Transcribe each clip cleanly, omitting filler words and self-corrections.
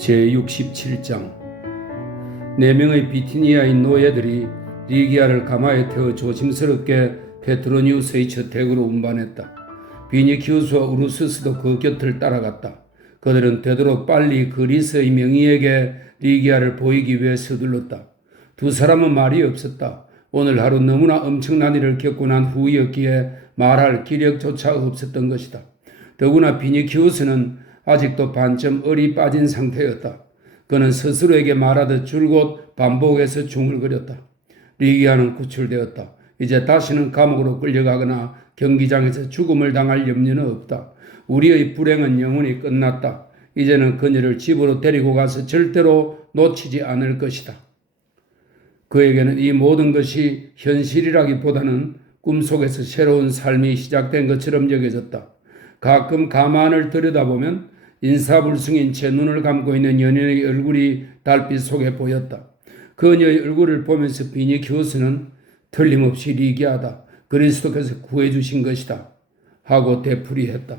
제67장. 4명의 비티니아인 노예들이 리기아를 가마에 태워 조심스럽게 페트로니우스의 저택으로 운반했다. 비니키우스와 우르스스도 그 곁을 따라갔다. 그들은 되도록 빨리 그리스의 명의에게 리기아를 보이기 위해 서둘렀다. 두 사람은 말이 없었다. 오늘 하루 너무나 엄청난 일을 겪고 난 후였기에 말할 기력조차 없었던 것이다. 더구나 비니키우스는 아직도 반쯤 얼이 빠진 상태였다. 그는 스스로에게 말하듯 줄곧 반복해서 중얼거렸다. 리기아는 구출되었다. 이제 다시는 감옥으로 끌려가거나 경기장에서 죽음을 당할 염려는 없다. 우리의 불행은 영원히 끝났다. 이제는 그녀를 집으로 데리고 가서 절대로 놓치지 않을 것이다. 그에게는 이 모든 것이 현실이라기보다는 꿈속에서 새로운 삶이 시작된 것처럼 여겨졌다. 가끔 가만을 들여다보면 인사불성인 채 눈을 감고 있는 연인의 얼굴이 달빛 속에 보였다. 그녀의 얼굴을 보면서 비니키우스는 틀림없이 리기아다. 그리스도께서 구해주신 것이다. 하고 되풀이했다.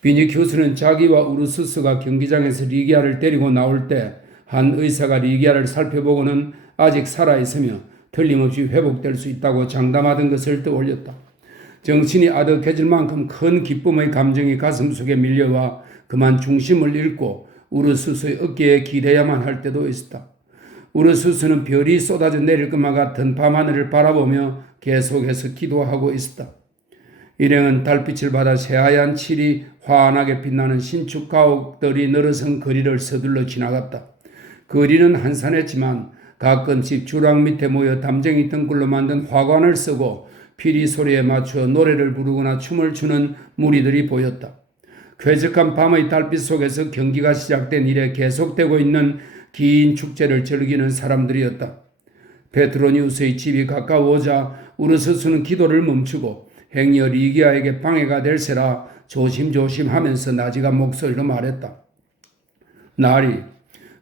비니키우스는 자기와 우르스스가 경기장에서 리기아를 데리고 나올 때 한 의사가 리기아를 살펴보고는 아직 살아있으며 틀림없이 회복될 수 있다고 장담하던 것을 떠올렸다. 정신이 아득해질 만큼 큰 기쁨의 감정이 가슴속에 밀려와 그만 중심을 잃고 우르스스의 어깨에 기대야만 할 때도 있었다. 우르스스는 별이 쏟아져 내릴 것만 같은 밤하늘을 바라보며 계속해서 기도하고 있었다. 일행은 달빛을 받아 새하얀 칠이 환하게 빛나는 신축 가옥들이 늘어선 거리를 서둘러 지나갔다. 거리는 한산했지만 가끔씩 주랑 밑에 모여 담쟁이 등굴로 만든 화관을 쓰고 피리 소리에 맞추어 노래를 부르거나 춤을 추는 무리들이 보였다. 쾌적한 밤의 달빛 속에서 경기가 시작된 이래 계속되고 있는 긴 축제를 즐기는 사람들이었다. 페트로니우스의 집이 가까워오자 우르스스는 기도를 멈추고 행여 리기아에게 방해가 될세라 조심조심 하면서 나지간 목소리로 말했다. 나리,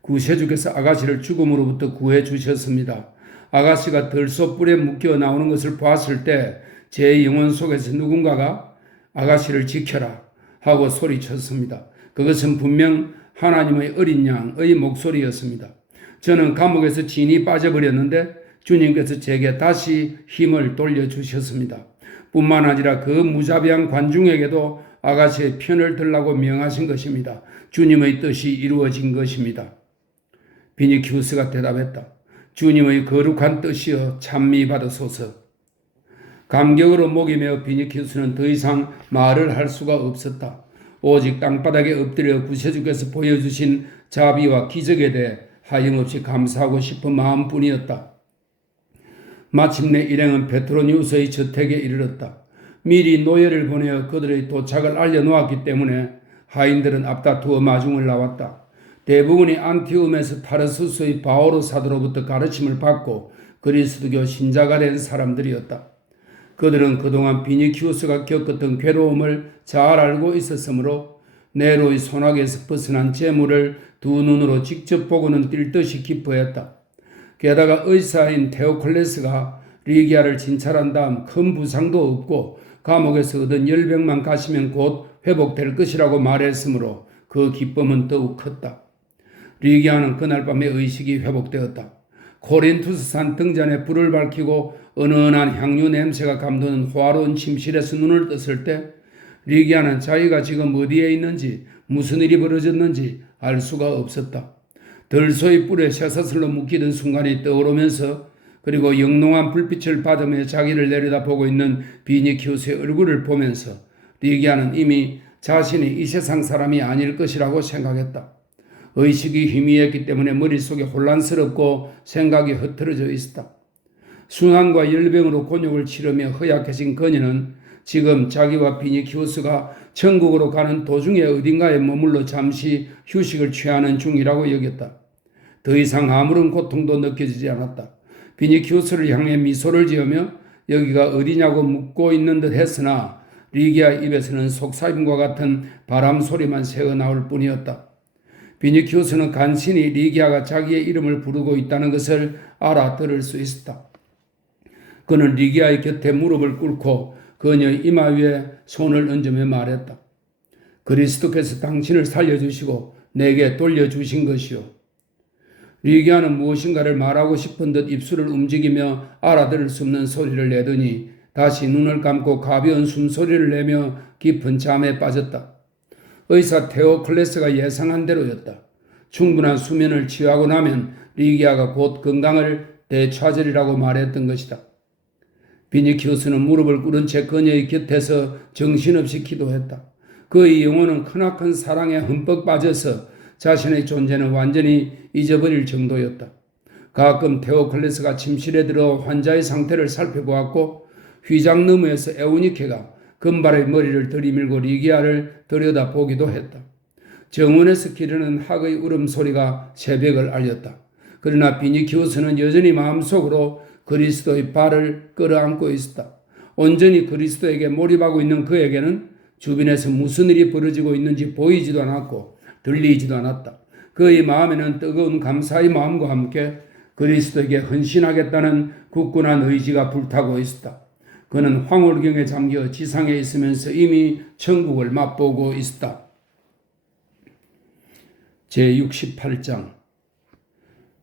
구세주께서 아가씨를 죽음으로부터 구해 주셨습니다. 아가씨가 들소불에 묶여 나오는 것을 봤을 때 제 영혼 속에서 누군가가 아가씨를 지켜라 하고 소리쳤습니다. 그것은 분명 하나님의 어린 양의 목소리였습니다. 저는 감옥에서 진이 빠져버렸는데 주님께서 제게 다시 힘을 돌려주셨습니다. 뿐만 아니라 그 무자비한 관중에게도 아가씨의 편을 들라고 명하신 것입니다. 주님의 뜻이 이루어진 것입니다. 비니키우스가 대답했다. 주님의 거룩한 뜻이여 찬미 받으소서. 감격으로 목이 메어 비니키우스는 더 이상 말을 할 수가 없었다. 오직 땅바닥에 엎드려 구세주께서 보여주신 자비와 기적에 대해 하염없이 감사하고 싶은 마음뿐이었다. 마침내 일행은 페트로니우스의 저택에 이르렀다. 미리 노예를 보내어 그들의 도착을 알려놓았기 때문에 하인들은 앞다투어 마중을 나왔다. 대부분이 안티움에서 타르수스의 바오로 사도로부터 가르침을 받고 그리스도교 신자가 된 사람들이었다. 그들은 그동안 비니키우스가 겪었던 괴로움을 잘 알고 있었으므로 네로의 손아귀에서 벗어난 재물을 두 눈으로 직접 보고는 뛸 듯이 기뻐했다. 게다가 의사인 테오클레스가 리기아를 진찰한 다음 큰 부상도 없고 감옥에서 얻은 열병만 가시면 곧 회복될 것이라고 말했으므로 그 기쁨은 더욱 컸다. 리기아는 그날 밤에 의식이 회복되었다. 코린투스산 등잔에 불을 밝히고 은은한 향유 냄새가 감도는 호화로운 침실에서 눈을 떴을 때 리기아는 자기가 지금 어디에 있는지 무슨 일이 벌어졌는지 알 수가 없었다. 들소의 뿔에 쇠사슬로 묶이던 순간이 떠오르면서 그리고 영롱한 불빛을 받으며 자기를 내려다보고 있는 비니키우스의 얼굴을 보면서 리기아는 이미 자신이 이 세상 사람이 아닐 것이라고 생각했다. 의식이 희미했기 때문에 머릿속에 혼란스럽고 생각이 흐트러져 있었다. 순환과 열병으로 곤욕을 치르며 허약해진 그녀는 지금 자기와 비니키우스가 천국으로 가는 도중에 어딘가에 머물러 잠시 휴식을 취하는 중이라고 여겼다. 더 이상 아무런 고통도 느껴지지 않았다. 비니키우스를 향해 미소를 지으며 여기가 어디냐고 묻고 있는 듯 했으나 리기아 입에서는 속삭임과 같은 바람 소리만 새어나올 뿐이었다. 비니키우스는 간신히 리기아가 자기의 이름을 부르고 있다는 것을 알아들을 수 있었다. 그는 리기아의 곁에 무릎을 꿇고 그녀의 이마 위에 손을 얹으며 말했다. 그리스도께서 당신을 살려주시고 내게 돌려주신 것이요. 리기아는 무엇인가를 말하고 싶은 듯 입술을 움직이며 알아들을 수 없는 소리를 내더니 다시 눈을 감고 가벼운 숨소리를 내며 깊은 잠에 빠졌다. 의사 테오클레스가 예상한 대로였다. 충분한 수면을 취하고 나면 리기아가 곧 건강을 되찾으리라고 말했던 것이다. 비니키우스는 무릎을 꿇은 채 그녀의 곁에서 정신없이 기도했다. 그의 영혼은 크나큰 사랑에 흠뻑 빠져서 자신의 존재는 완전히 잊어버릴 정도였다. 가끔 테오클레스가 침실에 들어 환자의 상태를 살펴보았고 휘장 너머에서 에우니케가 금발의 머리를 들이밀고 리기아를 들여다보기도 했다. 정원에서 기르는 학의 울음소리가 새벽을 알렸다. 그러나 비니키우스는 여전히 마음속으로 그리스도의 발을 끌어안고 있었다. 온전히 그리스도에게 몰입하고 있는 그에게는 주변에서 무슨 일이 벌어지고 있는지 보이지도 않았고 들리지도 않았다. 그의 마음에는 뜨거운 감사의 마음과 함께 그리스도에게 헌신하겠다는 굳건한 의지가 불타고 있었다. 그는 황홀경에 잠겨 지상에 있으면서 이미 천국을 맛보고 있었다. 제68장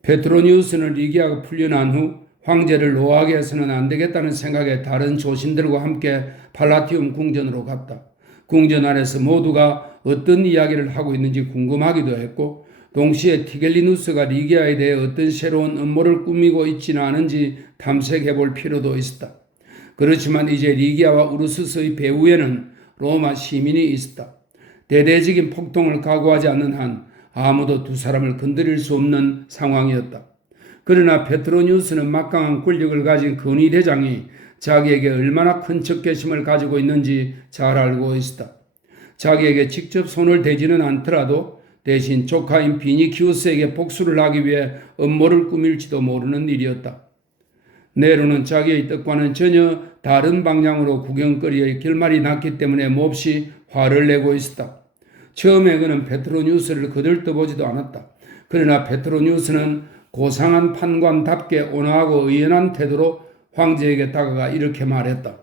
페트로니우스는 리기아가 풀려난 후 황제를 노하게 해서는 안 되겠다는 생각에 다른 조신들과 함께 팔라티움 궁전으로 갔다. 궁전 안에서 모두가 어떤 이야기를 하고 있는지 궁금하기도 했고 동시에 티겔리누스가 리기아에 대해 어떤 새로운 음모를 꾸미고 있지는 않은지 탐색해 볼 필요도 있었다. 그렇지만 이제 리기아와 우르스스의 배후에는 로마 시민이 있었다. 대대적인 폭동을 각오하지 않는 한 아무도 두 사람을 건드릴 수 없는 상황이었다. 그러나 페트로니우스는 막강한 권력을 가진 근위 대장이 자기에게 얼마나 큰 적개심을 가지고 있는지 잘 알고 있었다. 자기에게 직접 손을 대지는 않더라도 대신 조카인 비니키우스에게 복수를 하기 위해 음모를 꾸밀지도 모르는 일이었다. 네로는 자기의 뜻과는 전혀 다른 방향으로 구경거리의 결말이 났기 때문에 몹시 화를 내고 있었다. 처음에 그는 페트로니우스를 거들떠보지도 않았다. 그러나 페트로니우스는 고상한 판관답게 온화하고 의연한 태도로 황제에게 다가가 이렇게 말했다.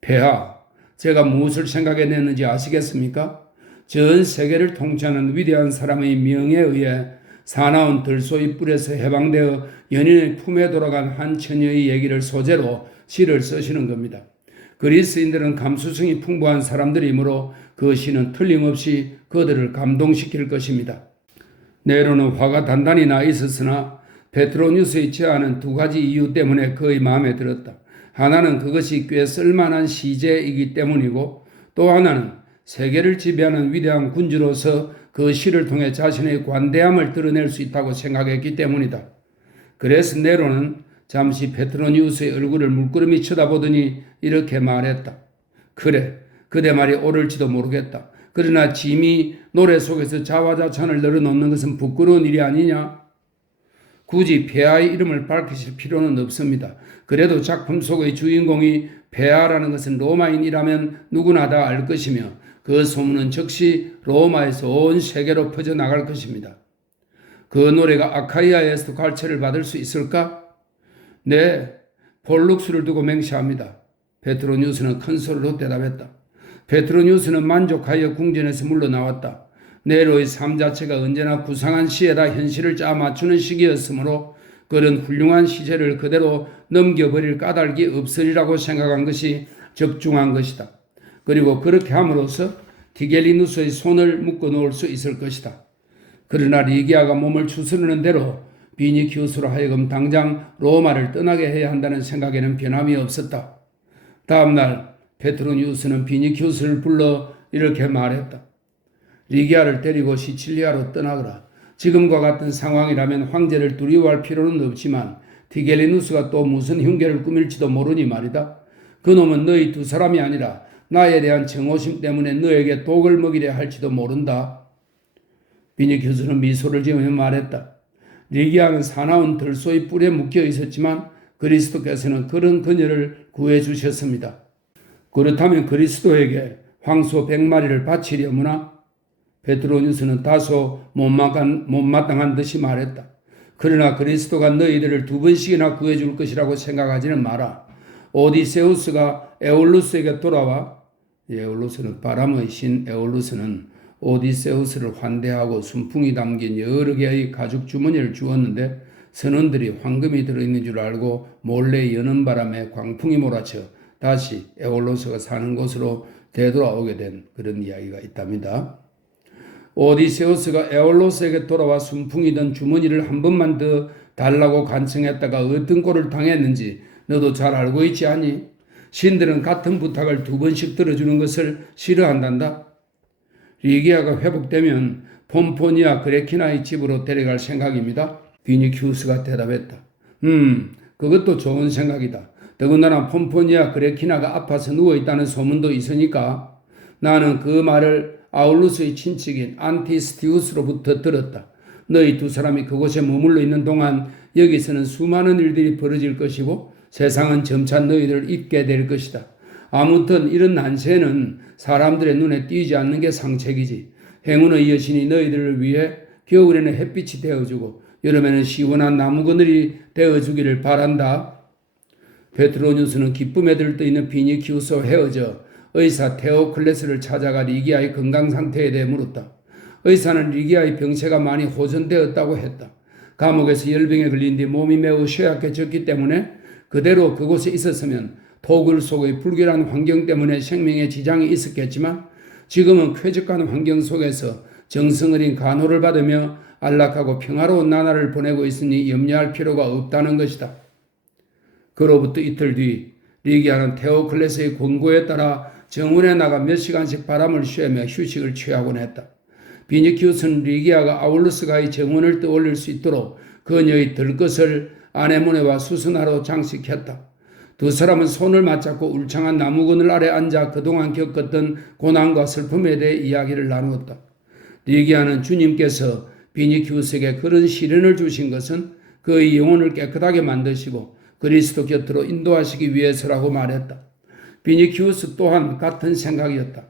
폐하, 제가 무엇을 생각해냈는지 아시겠습니까? 전 세계를 통치하는 위대한 사람의 명에 의해 사나운 들소의 뿔에서 해방되어 연인의 품에 돌아간 한 처녀의 얘기를 소재로 시를 쓰시는 겁니다. 그리스인들은 감수성이 풍부한 사람들이므로 그 시는 틀림없이 그들을 감동시킬 것입니다. 네로는 화가 단단히 나 있었으나 페트로니우스의 제안은 두 가지 이유 때문에 그의 마음에 들었다. 하나는 그것이 꽤 쓸만한 시제이기 때문이고 또 하나는 세계를 지배하는 위대한 군주로서 그 시를 통해 자신의 관대함을 드러낼 수 있다고 생각했기 때문이다. 그래서 네로는 잠시 페트로니우스의 얼굴을 물끄러미 쳐다보더니 이렇게 말했다. 그래, 그대 말이 옳을지도 모르겠다. 그러나 짐이 노래 속에서 자화자찬을 늘어놓는 것은 부끄러운 일이 아니냐? 굳이 폐하의 이름을 밝히실 필요는 없습니다. 그래도 작품 속의 주인공이 폐하라는 것은 로마인이라면 누구나 다 알 것이며 그 소문은 즉시 로마에서 온 세계로 퍼져나갈 것입니다. 그 노래가 아카이아에서 갈채를 받을 수 있을까? 네, 폴룩스를 두고 맹세합니다. 페트로니우스는 큰 소리로 대답했다. 페트로니우스는 만족하여 궁전에서 물러나왔다. 네로의 삶 자체가 언제나 구상한 시에다 현실을 짜 맞추는 시기였으므로 그런 훌륭한 시제를 그대로 넘겨버릴 까닭이 없으리라고 생각한 것이 적중한 것이다. 그리고 그렇게 함으로써 티겔리누스의 손을 묶어 놓을 수 있을 것이다. 그러나 리기아가 몸을 추스르는 대로 비니키우스로 하여금 당장 로마를 떠나게 해야 한다는 생각에는 변함이 없었다. 다음 날 페트로니우스는 비니키우스를 불러 이렇게 말했다. 리기아를 데리고 시칠리아로 떠나거라. 지금과 같은 상황이라면 황제를 두려워할 필요는 없지만 티겔리누스가 또 무슨 흉계를 꾸밀지도 모르니 말이다. 그놈은 너희 두 사람이 아니라 나에 대한 정오심 때문에 너에게 독을 먹이려 할지도 모른다. 비니키우스는 미소를 지으며 말했다. 리기아는 사나운 들소의 뿔에 묶여 있었지만 그리스도께서는 그런 그녀를 구해주셨습니다. 그렇다면 그리스도에게 황소 100마리를 바치려무나? 페트로니우스는 다소 못마땅한 듯이 말했다. 그러나 그리스도가 너희들을 2번씩이나 구해줄 것이라고 생각하지는 마라. 오디세우스가 에올루스에게 돌아와 에올루스는 바람의 신 에올루스는 오디세우스를 환대하고 순풍이 담긴 여러 개의 가죽 주머니를 주었는데 선원들이 황금이 들어있는 줄 알고 몰래 여는 바람에 광풍이 몰아쳐 다시 에올로스가 사는 곳으로 되돌아오게 된 그런 이야기가 있답니다. 오디세우스가 에올로스에게 돌아와 순풍이 든 주머니를 한 번만 더 달라고 간청했다가 어떤 꼴을 당했는지 너도 잘 알고 있지 않니? 신들은 같은 부탁을 2번씩 들어주는 것을 싫어한단다. 리기아가 회복되면 폼포니아 그레키나의 집으로 데려갈 생각입니다. 비니키우스가 대답했다. 그것도 좋은 생각이다. 더군다나 폼포니아 그레키나가 아파서 누워있다는 소문도 있으니까 나는 그 말을 아울루스의 친척인 안티스티우스로부터 들었다. 너희 2 사람이 그곳에 머물러 있는 동안 여기서는 수많은 일들이 벌어질 것이고 세상은 점차 너희들을 잊게 될 것이다. 아무튼 이런 난세는 사람들의 눈에 띄지 않는 게 상책이지. 행운의 여신이 너희들을 위해 겨울에는 햇빛이 되어주고 여름에는 시원한 나무 그늘이 되어주기를 바란다. 페트로니우스는 기쁨에 들떠 있는 비니키우스와 헤어져 의사 테오클레스를 찾아가 리기아의 건강 상태에 대해 물었다. 의사는 리기아의 병세가 많이 호전되었다고 했다. 감옥에서 열병에 걸린 뒤 몸이 매우 쇠약해졌기 때문에 그대로 그곳에 있었으면 토굴 속의 불결한 환경 때문에 생명에 지장이 있었겠지만 지금은 쾌적한 환경 속에서 정성어린 간호를 받으며 안락하고 평화로운 나날을 보내고 있으니 염려할 필요가 없다는 것이다. 그로부터 이틀 뒤 리기아는 테오클레스의 권고에 따라 정원에 나가 몇 시간씩 바람을 쐬며 휴식을 취하곤 했다. 비니키우스는 리기아가 아울루스가의 정원을 떠올릴 수 있도록 그녀의 들것을 아네모네와 수선화로 장식했다. 2 사람은 손을 맞잡고 울창한 나무 그늘 아래 앉아 그동안 겪었던 고난과 슬픔에 대해 이야기를 나누었다. 리기아는 주님께서 비니키우스에게 그런 시련을 주신 것은 그의 영혼을 깨끗하게 만드시고 그리스도 곁으로 인도하시기 위해서라고 말했다. 비니키우스 또한 같은 생각이었다.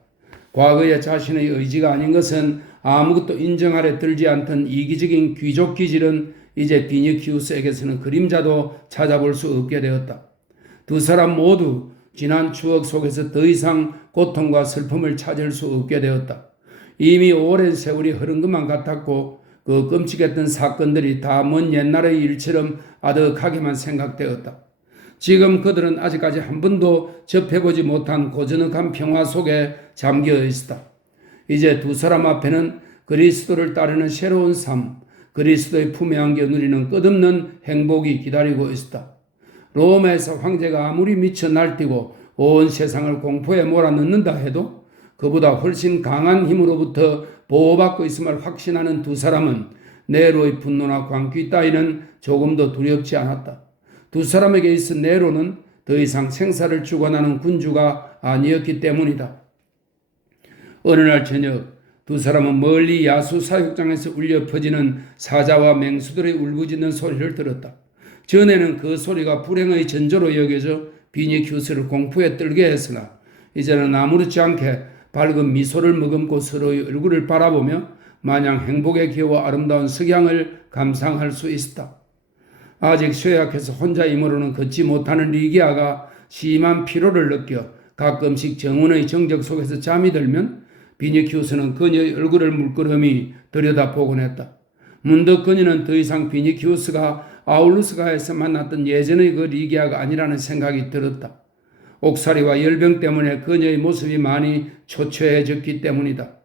과거에 자신의 의지가 아닌 것은 아무것도 인정 아래 들지 않던 이기적인 귀족 기질은 이제 비니키우스에게서는 그림자도 찾아볼 수 없게 되었다. 2 사람 모두 지난 추억 속에서 더 이상 고통과 슬픔을 찾을 수 없게 되었다. 이미 오랜 세월이 흐른 것만 같았고 그 끔찍했던 사건들이 다 먼 옛날의 일처럼 아득하게만 생각되었다. 지금 그들은 아직까지 한 번도 접해보지 못한 고즈넉한 평화 속에 잠겨 있었다. 이제 2 사람 앞에는 그리스도를 따르는 새로운 삶, 그리스도의 품에 안겨 누리는 끝없는 행복이 기다리고 있었다. 로마에서 황제가 아무리 미쳐 날뛰고 온 세상을 공포에 몰아넣는다 해도 그보다 훨씬 강한 힘으로부터 보호받고 있음을 확신하는 2 사람은 네로의 분노나 광기 따위는 조금도 두렵지 않았다. 2 사람에게 있어 네로는 더 이상 생사를 주관하는 군주가 아니었기 때문이다. 어느 날 저녁 2 사람은 멀리 야수 사육장에서 울려 퍼지는 사자와 맹수들의 울부짖는 소리를 들었다. 전에는 그 소리가 불행의 전조로 여겨져 비니키우스를 공포에 떨게 했으나 이제는 아무렇지 않게 밝은 미소를 머금고 서로의 얼굴을 바라보며 마냥 행복에 기워 아름다운 석양을 감상할 수 있었다. 아직 쇠약해서 혼자 힘으로는 걷지 못하는 리기아가 심한 피로를 느껴 가끔씩 정원의 정적 속에서 잠이 들면 비니키우스는 그녀의 얼굴을 물끄러미 들여다보곤 했다. 문득 그녀는 더 이상 비니키우스가 아울루스가에서 만났던 예전의 그 리기아가 아니라는 생각이 들었다. 옥살이와 열병 때문에 그녀의 모습이 많이 초췌해졌기 때문이다.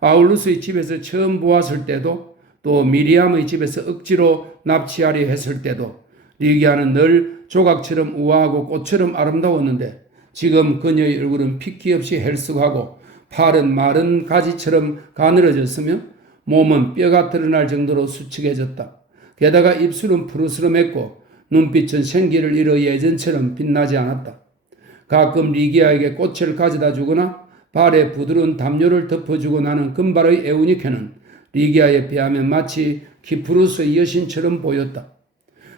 아울루스의 집에서 처음 보았을 때도 또 미리암의 집에서 억지로 납치하려 했을 때도 리기아는 늘 조각처럼 우아하고 꽃처럼 아름다웠는데 지금 그녀의 얼굴은 핏기 없이 헬쑥하고 팔은 마른 가지처럼 가늘어졌으며 몸은 뼈가 드러날 정도로 수측해졌다. 게다가 입술은 푸르스름했고 눈빛은 생기를 잃어 예전처럼 빛나지 않았다. 가끔 리기아에게 꽃을 가져다 주거나 발에 부드러운 담요를 덮어주고 나는 금발의 에우니케는 리기아에 비하면 마치 키프루스의 여신처럼 보였다.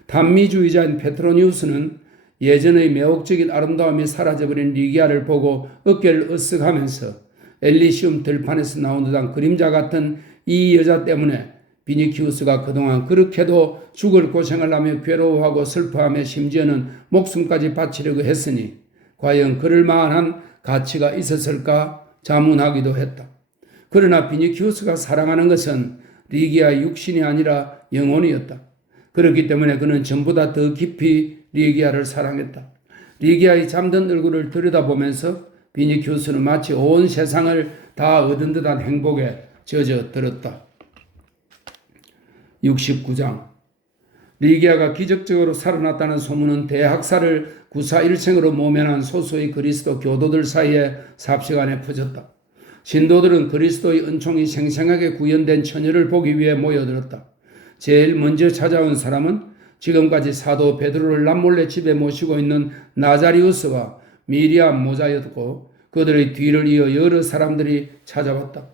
단미주의자인 페트로니우스는 예전의 매혹적인 아름다움이 사라져버린 리기아를 보고 어깨를 으쓱하면서 엘리시움 들판에서 나온 듯한 그림자 같은 이 여자 때문에 비니키우스가 그동안 그렇게도 죽을 고생을 하며 괴로워하고 슬퍼하며 심지어는 목숨까지 바치려고 했으니 과연 그럴 만한 가치가 있었을까 자문하기도 했다. 그러나 비니키우스가 사랑하는 것은 리기아의 육신이 아니라 영혼이었다. 그렇기 때문에 그는 전보다 더 깊이 리기아를 사랑했다. 리기아의 잠든 얼굴을 들여다보면서 비니키우스는 마치 온 세상을 다 얻은 듯한 행복에 젖어들었다. 69장 리기아가 기적적으로 살아났다는 소문은 대학살을 구사일생으로 모면한 소수의 그리스도 교도들 사이에 삽시간에 퍼졌다. 신도들은 그리스도의 은총이 생생하게 구현된 처녀를 보기 위해 모여들었다. 제일 먼저 찾아온 사람은 지금까지 사도 베드로를 남몰래 집에 모시고 있는 나자리우스와 미리암 모자였고 그들의 뒤를 이어 여러 사람들이 찾아왔다.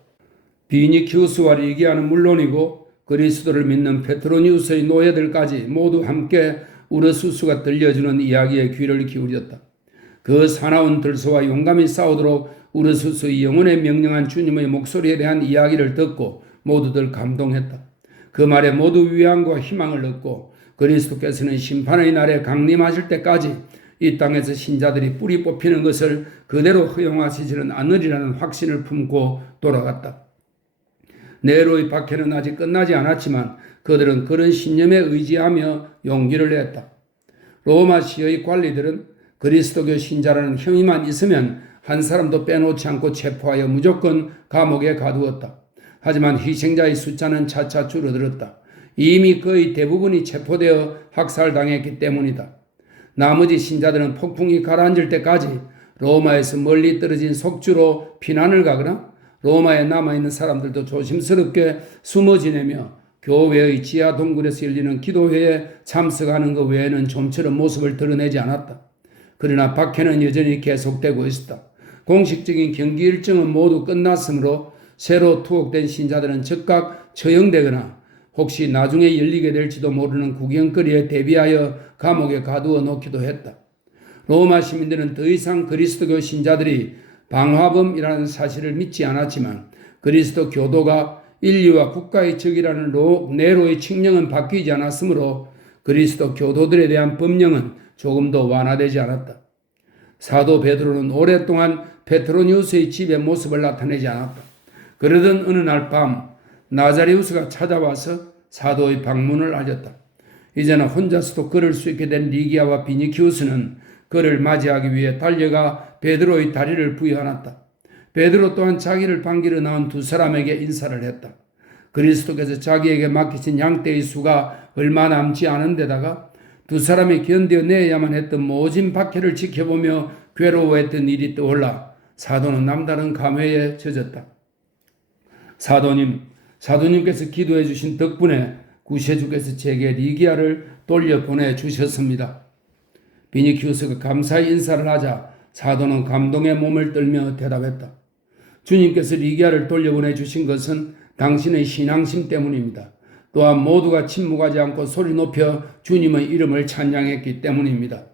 비니키우스와 리기아는 물론이고 그리스도를 믿는 페트로니우스의 노예들까지 모두 함께 우르수스가 들려주는 이야기에 귀를 기울였다. 그 사나운 들소와 용감히 싸우도록 우르수스의 영혼에 명령한 주님의 목소리에 대한 이야기를 듣고 모두들 감동했다. 그 말에 모두 위안과 희망을 얻고 그리스도께서는 심판의 날에 강림하실 때까지 이 땅에서 신자들이 뿌리 뽑히는 것을 그대로 허용하시지는 않으리라는 확신을 품고 돌아갔다. 네로의 박해는 아직 끝나지 않았지만 그들은 그런 신념에 의지하며 용기를 냈다. 로마 시의 관리들은 그리스도교 신자라는 혐의만 있으면 한 사람도 빼놓지 않고 체포하여 무조건 감옥에 가두었다. 하지만 희생자의 숫자는 차차 줄어들었다. 이미 거의 대부분이 체포되어 학살당했기 때문이다. 나머지 신자들은 폭풍이 가라앉을 때까지 로마에서 멀리 떨어진 속주로 피난을 가거나 로마에 남아있는 사람들도 조심스럽게 숨어 지내며 교회의 지하 동굴에서 열리는 기도회에 참석하는 것 외에는 좀처럼 모습을 드러내지 않았다. 그러나 박해는 여전히 계속되고 있었다. 공식적인 경기 일정은 모두 끝났으므로 새로 투옥된 신자들은 즉각 처형되거나 혹시 나중에 열리게 될지도 모르는 구경거리에 대비하여 감옥에 가두어 놓기도 했다. 로마 시민들은 더 이상 그리스도교 신자들이 방화범이라는 사실을 믿지 않았지만 그리스도 교도가 인류와 국가의 적이라는 네로의 칙령은 바뀌지 않았으므로 그리스도 교도들에 대한 법령은 조금도 완화되지 않았다. 사도 베드로는 오랫동안 페트로니우스의 집의 모습을 나타내지 않았다. 그러던 어느 날 밤 나자리우스가 찾아와서 사도의 방문을 알렸다. 이제는 혼자서도 걸을 수 있게 된 리기아와 비니키우스는 그를 맞이하기 위해 달려가 베드로의 다리를 부여안았다. 베드로 또한 자기를 반기러 나온 두 사람에게 인사를 했다. 그리스도께서 자기에게 맡기신 양떼의 수가 얼마 남지 않은 데다가 두 사람이 견뎌내야만 했던 모진 박해를 지켜보며 괴로워했던 일이 떠올라 사도는 남다른 감회에 젖었다. 사도님께서 기도해 주신 덕분에 구세주께서 제게 리기아를 돌려보내 주셨습니다. 비니키우스가 감사의 인사를 하자 사도는 감동의 몸을 떨며 대답했다. 주님께서 리기아를 돌려보내 주신 것은 당신의 신앙심 때문입니다. 또한 모두가 침묵하지 않고 소리 높여 주님의 이름을 찬양했기 때문입니다.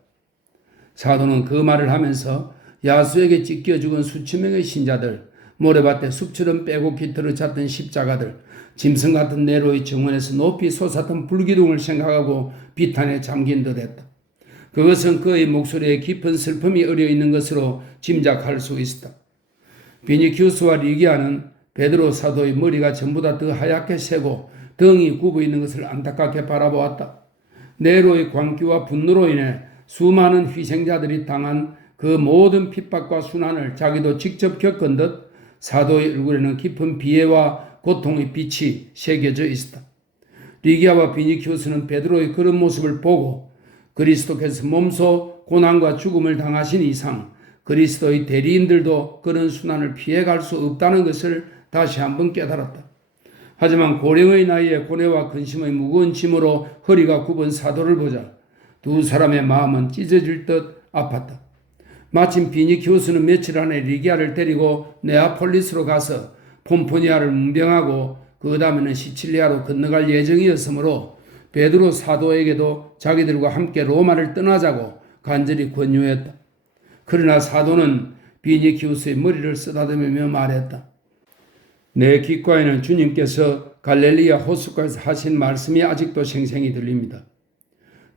사도는 그 말을 하면서 야수에게 찢겨 죽은 수천 명의 신자들, 모래밭에 숲처럼 빼곡히 들어찼던 십자가들, 짐승 같은 네로의 정원에서 높이 솟았던 불기둥을 생각하고 비탄에 잠긴 듯했다. 그것은 그의 목소리에 깊은 슬픔이 어려 있는 것으로 짐작할 수 있었다. 비니키우스와 리기아는 베드로 사도의 머리가 전보다 더 하얗게 새고 덩이 굽어 있는 것을 안타깝게 바라보았다. 네로의 광기와 분노로 인해 수많은 희생자들이 당한 그 모든 핍박과 순환을 자기도 직접 겪은 듯 사도의 얼굴에는 깊은 비애와 고통의 빛이 새겨져 있었다. 리기아와 비니키우스는 베드로의 그런 모습을 보고 그리스도께서 몸소 고난과 죽음을 당하신 이상 그리스도의 대리인들도 그런 순환을 피해갈 수 없다는 것을 다시 한번 깨달았다. 하지만 고령의 나이에 고뇌와 근심의 무거운 짐으로 허리가 굽은 사도를 보자 두 사람의 마음은 찢어질 듯 아팠다. 마침 비니키우스는 며칠 안에 리기아를 데리고 네아폴리스로 가서 폼포니아를 문병하고 그 다음에는 시칠리아로 건너갈 예정이었으므로 베드로 사도에게도 자기들과 함께 로마를 떠나자고 간절히 권유했다. 그러나 사도는 비니키우스의 머리를 쓰다듬으며 말했다. 내 귓가에는 주님께서 갈릴리아 호숫가에서 하신 말씀이 아직도 생생히 들립니다.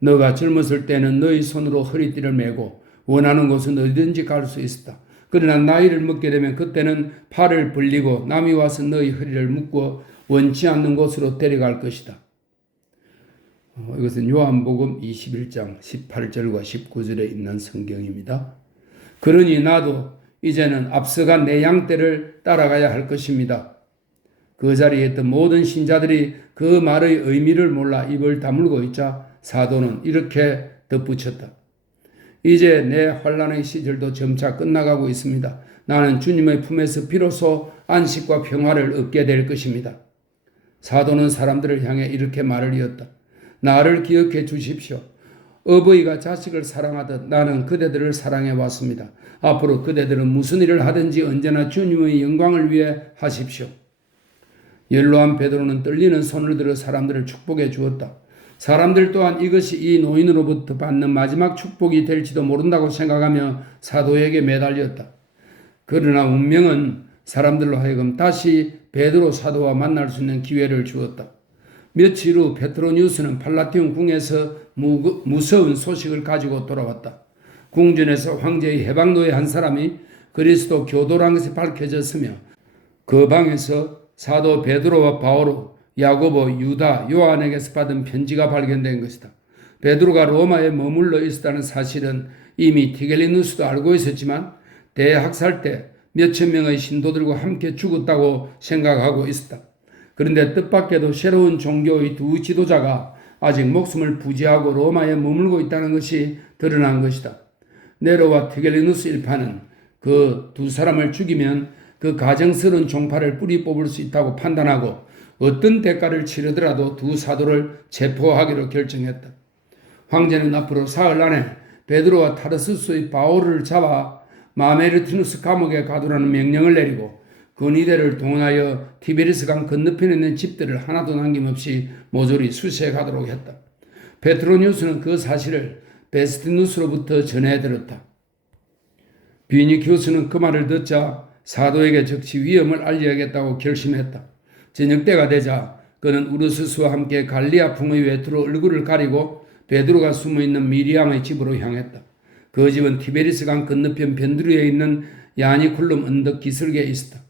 너가 젊었을 때는 너희 손으로 허리띠를 메고 원하는 곳은 어디든지 갈 수 있었다. 그러나 나이를 먹게 되면 그때는 팔을 벌리고 남이 와서 너희 허리를 묶고 원치 않는 곳으로 데려갈 것이다. 이것은 요한복음 21장 18절과 19절에 있는 성경입니다. 그러니 나도 이제는 앞서간 내 양떼를 따라가야 할 것입니다. 그 자리에 있던 모든 신자들이 그 말의 의미를 몰라 입을 다물고 있자 사도는 이렇게 덧붙였다. 이제 내 환난의 시절도 점차 끝나가고 있습니다. 나는 주님의 품에서 비로소 안식과 평화를 얻게 될 것입니다. 사도는 사람들을 향해 이렇게 말을 이었다. 나를 기억해 주십시오. 어버이가 자식을 사랑하듯 나는 그대들을 사랑해 왔습니다. 앞으로 그대들은 무슨 일을 하든지 언제나 주님의 영광을 위해 하십시오. 연로한 베드로는 떨리는 손을 들어 사람들을 축복해 주었다. 사람들 또한 이것이 이 노인으로부터 받는 마지막 축복이 될지도 모른다고 생각하며 사도에게 매달렸다. 그러나 운명은 사람들로 하여금 다시 베드로 사도와 만날 수 있는 기회를 주었다. 며칠 후 페트로니우스는 팔라티움 궁에서 무서운 소식을 가지고 돌아왔다. 궁전에서 황제의 해방노예 한 사람이 그리스도 교도라는 것이 밝혀졌으며 그 방에서 사도 베드로와 바오로, 야고보, 유다, 요한에게서 받은 편지가 발견된 것이다. 베드로가 로마에 머물러 있었다는 사실은 이미 티겔리누스도 알고 있었지만 대학살 때 몇천 명의 신도들과 함께 죽었다고 생각하고 있었다. 그런데 뜻밖에도 새로운 종교의 두 지도자가 아직 목숨을 부지하고 로마에 머물고 있다는 것이 드러난 것이다. 네로와 티겔리누스 일파는 그 두 사람을 죽이면 그 가정스러운 종파를 뿌리 뽑을 수 있다고 판단하고 어떤 대가를 치르더라도 두 사도를 체포하기로 결정했다. 황제는 앞으로 사흘 안에 베드로와 타르수스의 바울을 잡아 마메르티누스 감옥에 가두라는 명령을 내리고 근위대를 동원하여 티베리스 강 건너편에 있는 집들을 하나도 남김없이 모조리 수시해 가도록 했다. 페트로니우스는 그 사실을 베스티누스로부터 전해 들었다. 비니키우스는 그 말을 듣자 사도에게 즉시 위험을 알려야겠다고 결심했다. 저녁 때가 되자 그는 우르스스와 함께 갈리아 풍의 외투로 얼굴을 가리고 베드로가 숨어있는 미리암의 집으로 향했다. 그 집은 티베리스 강 건너편 변두리에 있는 야니쿨룸 언덕 기슭에 있었다.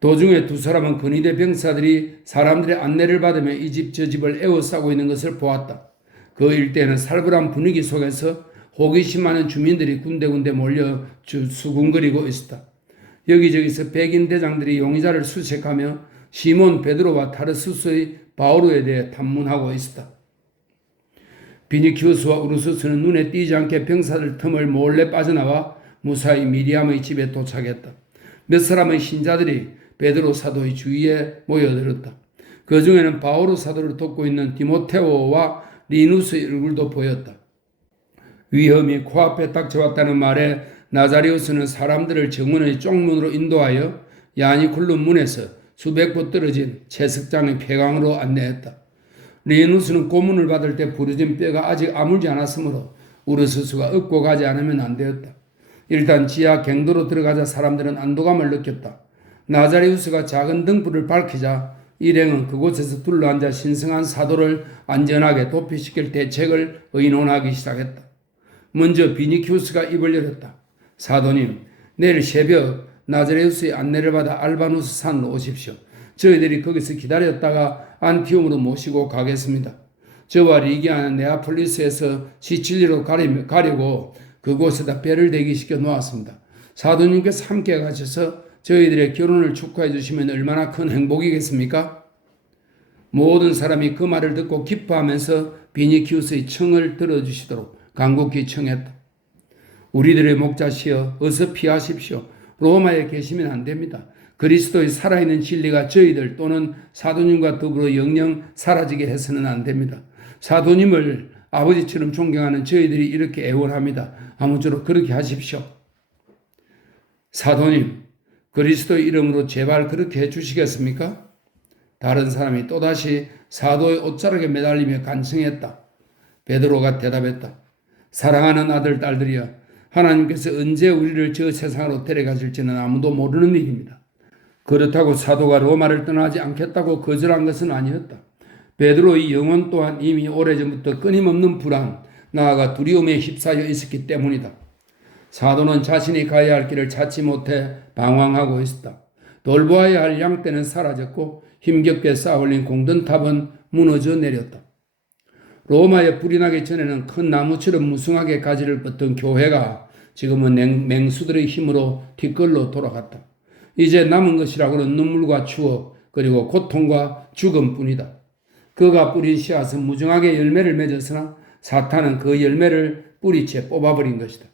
도중에 두 사람은 근위대 병사들이 사람들의 안내를 받으며 이 집 저 집을 에워싸고 있는 것을 보았다. 그 일대는 살벌한 분위기 속에서 호기심 많은 주민들이 군데군데 몰려 수군거리고 있었다. 여기저기서 백인 대장들이 용의자를 수색하며 시몬 베드로와 타르수스의 바오로에 대해 탐문하고 있었다. 비니키우스와 우르수스는 눈에 띄지 않게 병사들 틈을 몰래 빠져나와 무사히 미리암의 집에 도착했다. 몇 사람의 신자들이 베드로 사도의 주위에 모여들었다. 그 중에는 바오로 사도를 돕고 있는 디모테오와 리누스의 얼굴도 보였다. 위험이 코앞에 닥쳐왔다는 말에 나자리우스는 사람들을 정문의 쪽문으로 인도하여 야니쿨룸 문에서 수백 보 떨어진 채석장의 폐광으로 안내했다. 리누스는 고문을 받을 때 부러진 뼈가 아직 아물지 않았으므로 우르스스가 업고 가지 않으면 안 되었다. 일단 지하 갱도로 들어가자 사람들은 안도감을 느꼈다. 나자리우스가 작은 등불을 밝히자 일행은 그곳에서 둘러앉아 신성한 사도를 안전하게 도피시킬 대책을 의논하기 시작했다. 먼저 비니키우스가 입을 열었다. 사도님, 내일 새벽 나자레우스의 안내를 받아 알바누스 산으로 오십시오. 저희들이 거기서 기다렸다가 안티움으로 모시고 가겠습니다. 저와 리기아는 네아폴리스에서 시칠리로 가려고 그곳에다 배를 대기시켜 놓았습니다. 사도님께서 함께 가셔서 저희들의 결혼을 축하해 주시면 얼마나 큰 행복이겠습니까? 모든 사람이 그 말을 듣고 기뻐하면서 비니키우스의 청을 들어주시도록 간곡히 청했다. 우리들의 목자시여 어서 피하십시오. 로마에 계시면 안 됩니다. 그리스도의 살아있는 진리가 저희들 또는 사도님과 더불어 영영 사라지게 해서는 안 됩니다. 사도님을 아버지처럼 존경하는 저희들이 이렇게 애원합니다. 아무쪼록 그렇게 하십시오. 사도님, 그리스도의 이름으로 제발 그렇게 해주시겠습니까? 다른 사람이 또다시 사도의 옷자락에 매달리며 간청했다. 베드로가 대답했다. 사랑하는 아들, 딸들이여, 하나님께서 언제 우리를 저 세상으로 데려가실지는 아무도 모르는 일입니다. 그렇다고 사도가 로마를 떠나지 않겠다고 거절한 것은 아니었다. 베드로의 영혼 또한 이미 오래전부터 끊임없는 불안, 나아가 두려움에 휩싸여 있었기 때문이다. 사도는 자신이 가야 할 길을 찾지 못해 방황하고 있었다. 돌보아야 할 양떼는 사라졌고 힘겹게 쌓아올린 공든탑은 무너져 내렸다. 로마에 불이 나기 전에는 큰 나무처럼 무성하게 가지를 뻗던 교회가 지금은 맹수들의 힘으로 뒷걸로 돌아갔다. 이제 남은 것이라고는 눈물과 추억 그리고 고통과 죽음뿐이다. 그가 뿌린 씨앗은 무정하게 열매를 맺었으나 사탄은 그 열매를 뿌리채 뽑아버린 것이다.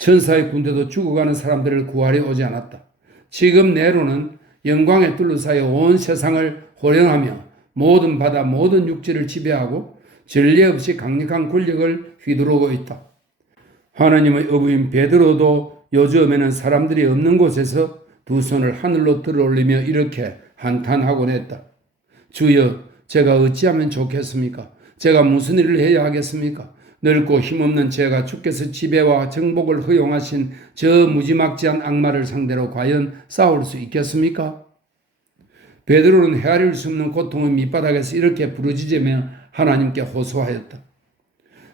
천사의 군대도 죽어가는 사람들을 구하려 오지 않았다. 지금 네로는 영광에 둘러싸여 온 세상을 호령하며 모든 바다 모든 육지를 지배하고 전례 없이 강력한 권력을 휘두르고 있다. 하나님의 어부인 베드로도 요즘에는 사람들이 없는 곳에서 두 손을 하늘로 들어올리며 이렇게 한탄하곤 했다. 주여, 제가 어찌하면 좋겠습니까? 제가 무슨 일을 해야 하겠습니까? 늙고 힘없는 제가 주께서 지배와 정복을 허용하신 저 무지막지한 악마를 상대로 과연 싸울 수 있겠습니까? 베드로는 헤아릴 수 없는 고통의 밑바닥에서 이렇게 부르짖으며 하나님께 호소하였다.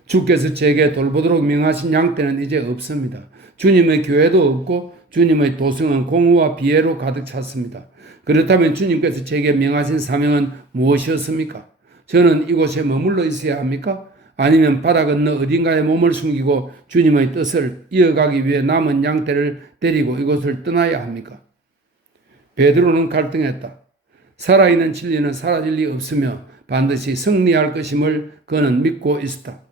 주께서 제게 돌보도록 명하신 양떼는 이제 없습니다. 주님의 교회도 없고 주님의 도성은 공허와 비애로 가득 찼습니다. 그렇다면 주님께서 제게 명하신 사명은 무엇이었습니까? 저는 이곳에 머물러 있어야 합니까? 아니면 바다 건너 어딘가에 몸을 숨기고 주님의 뜻을 이어가기 위해 남은 양떼를 데리고 이곳을 떠나야 합니까? 베드로는 갈등했다. 살아있는 진리는 사라질 리 없으며 반드시 승리할 것임을 그는 믿고 있었다.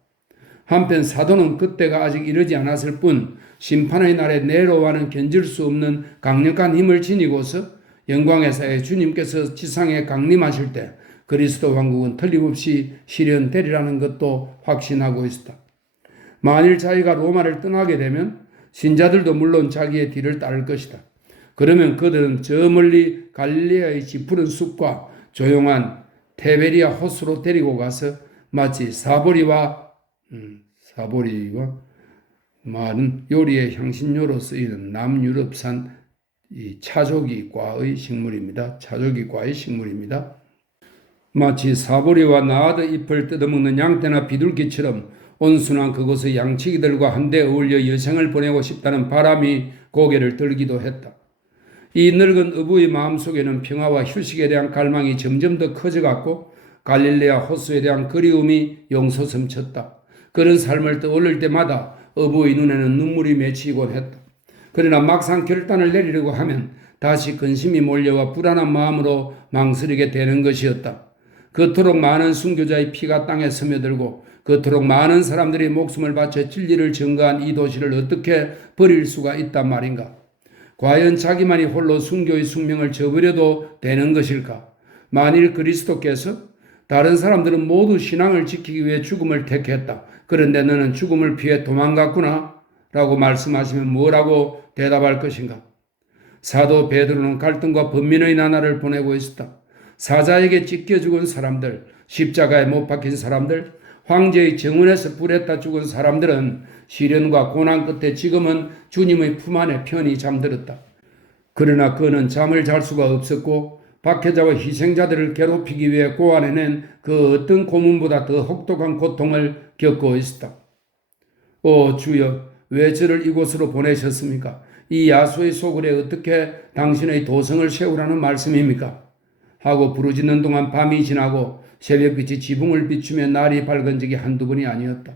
한편 사도는 그때가 아직 이르지 않았을 뿐 심판의 날에 네로와는 견질 수 없는 강력한 힘을 지니고서 영광의 주님께서 지상에 강림하실 때 그리스도 왕국은 틀림없이 실현되리라는 것도 확신하고 있었다. 만일 자기가 로마를 떠나게 되면 신자들도 물론 자기의 뒤를 따를 것이다. 그러면 그들은 저 멀리 갈릴리아의 지푸른 숲과 조용한 테베리아 호수로 데리고 가서 마치 사보리와 말은 요리의 향신료로 쓰이는 남유럽산 이 차조기과의 식물입니다. 차조기과의 식물입니다. 마치 사보리와 나아드 잎을 뜯어먹는 양떼나 비둘기처럼 온순한 그곳의 양치기들과 한데 어울려 여생을 보내고 싶다는 바람이 고개를 들기도 했다. 이 늙은 어부의 마음속에는 평화와 휴식에 대한 갈망이 점점 더 커져갔고 갈릴레아 호수에 대한 그리움이 용솟음쳤다. 그런 삶을 떠올릴 때마다 어부의 눈에는 눈물이 맺히곤 했다. 그러나 막상 결단을 내리려고 하면 다시 근심이 몰려와 불안한 마음으로 망설이게 되는 것이었다. 그토록 많은 순교자의 피가 땅에 스며들고 그토록 많은 사람들이 목숨을 바쳐 진리를 증거한 이 도시를 어떻게 버릴 수가 있단 말인가? 과연 자기만이 홀로 순교의 숙명을 저버려도 되는 것일까? 만일 그리스도께서 다른 사람들은 모두 신앙을 지키기 위해 죽음을 택했다. 그런데 너는 죽음을 피해 도망갔구나 라고 말씀하시면 뭐라고 대답할 것인가? 사도 베드로는 갈등과 번민의 나날을 보내고 있었다. 사자에게 찢겨 죽은 사람들, 십자가에 못 박힌 사람들, 황제의 정원에서 불에다 죽은 사람들은 시련과 고난 끝에 지금은 주님의 품 안에 편히 잠들었다. 그러나 그는 잠을 잘 수가 없었고 박해자와 희생자들을 괴롭히기 위해 고안해낸 그 어떤 고문보다 더 혹독한 고통을 겪고 있었다. 오 주여, 왜 저를 이곳으로 보내셨습니까? 이 야수의 소굴에 어떻게 당신의 도성을 세우라는 말씀입니까? 하고 부르짖는 동안 밤이 지나고 새벽빛이 지붕을 비추며 날이 밝은 적이 한두 번이 아니었다.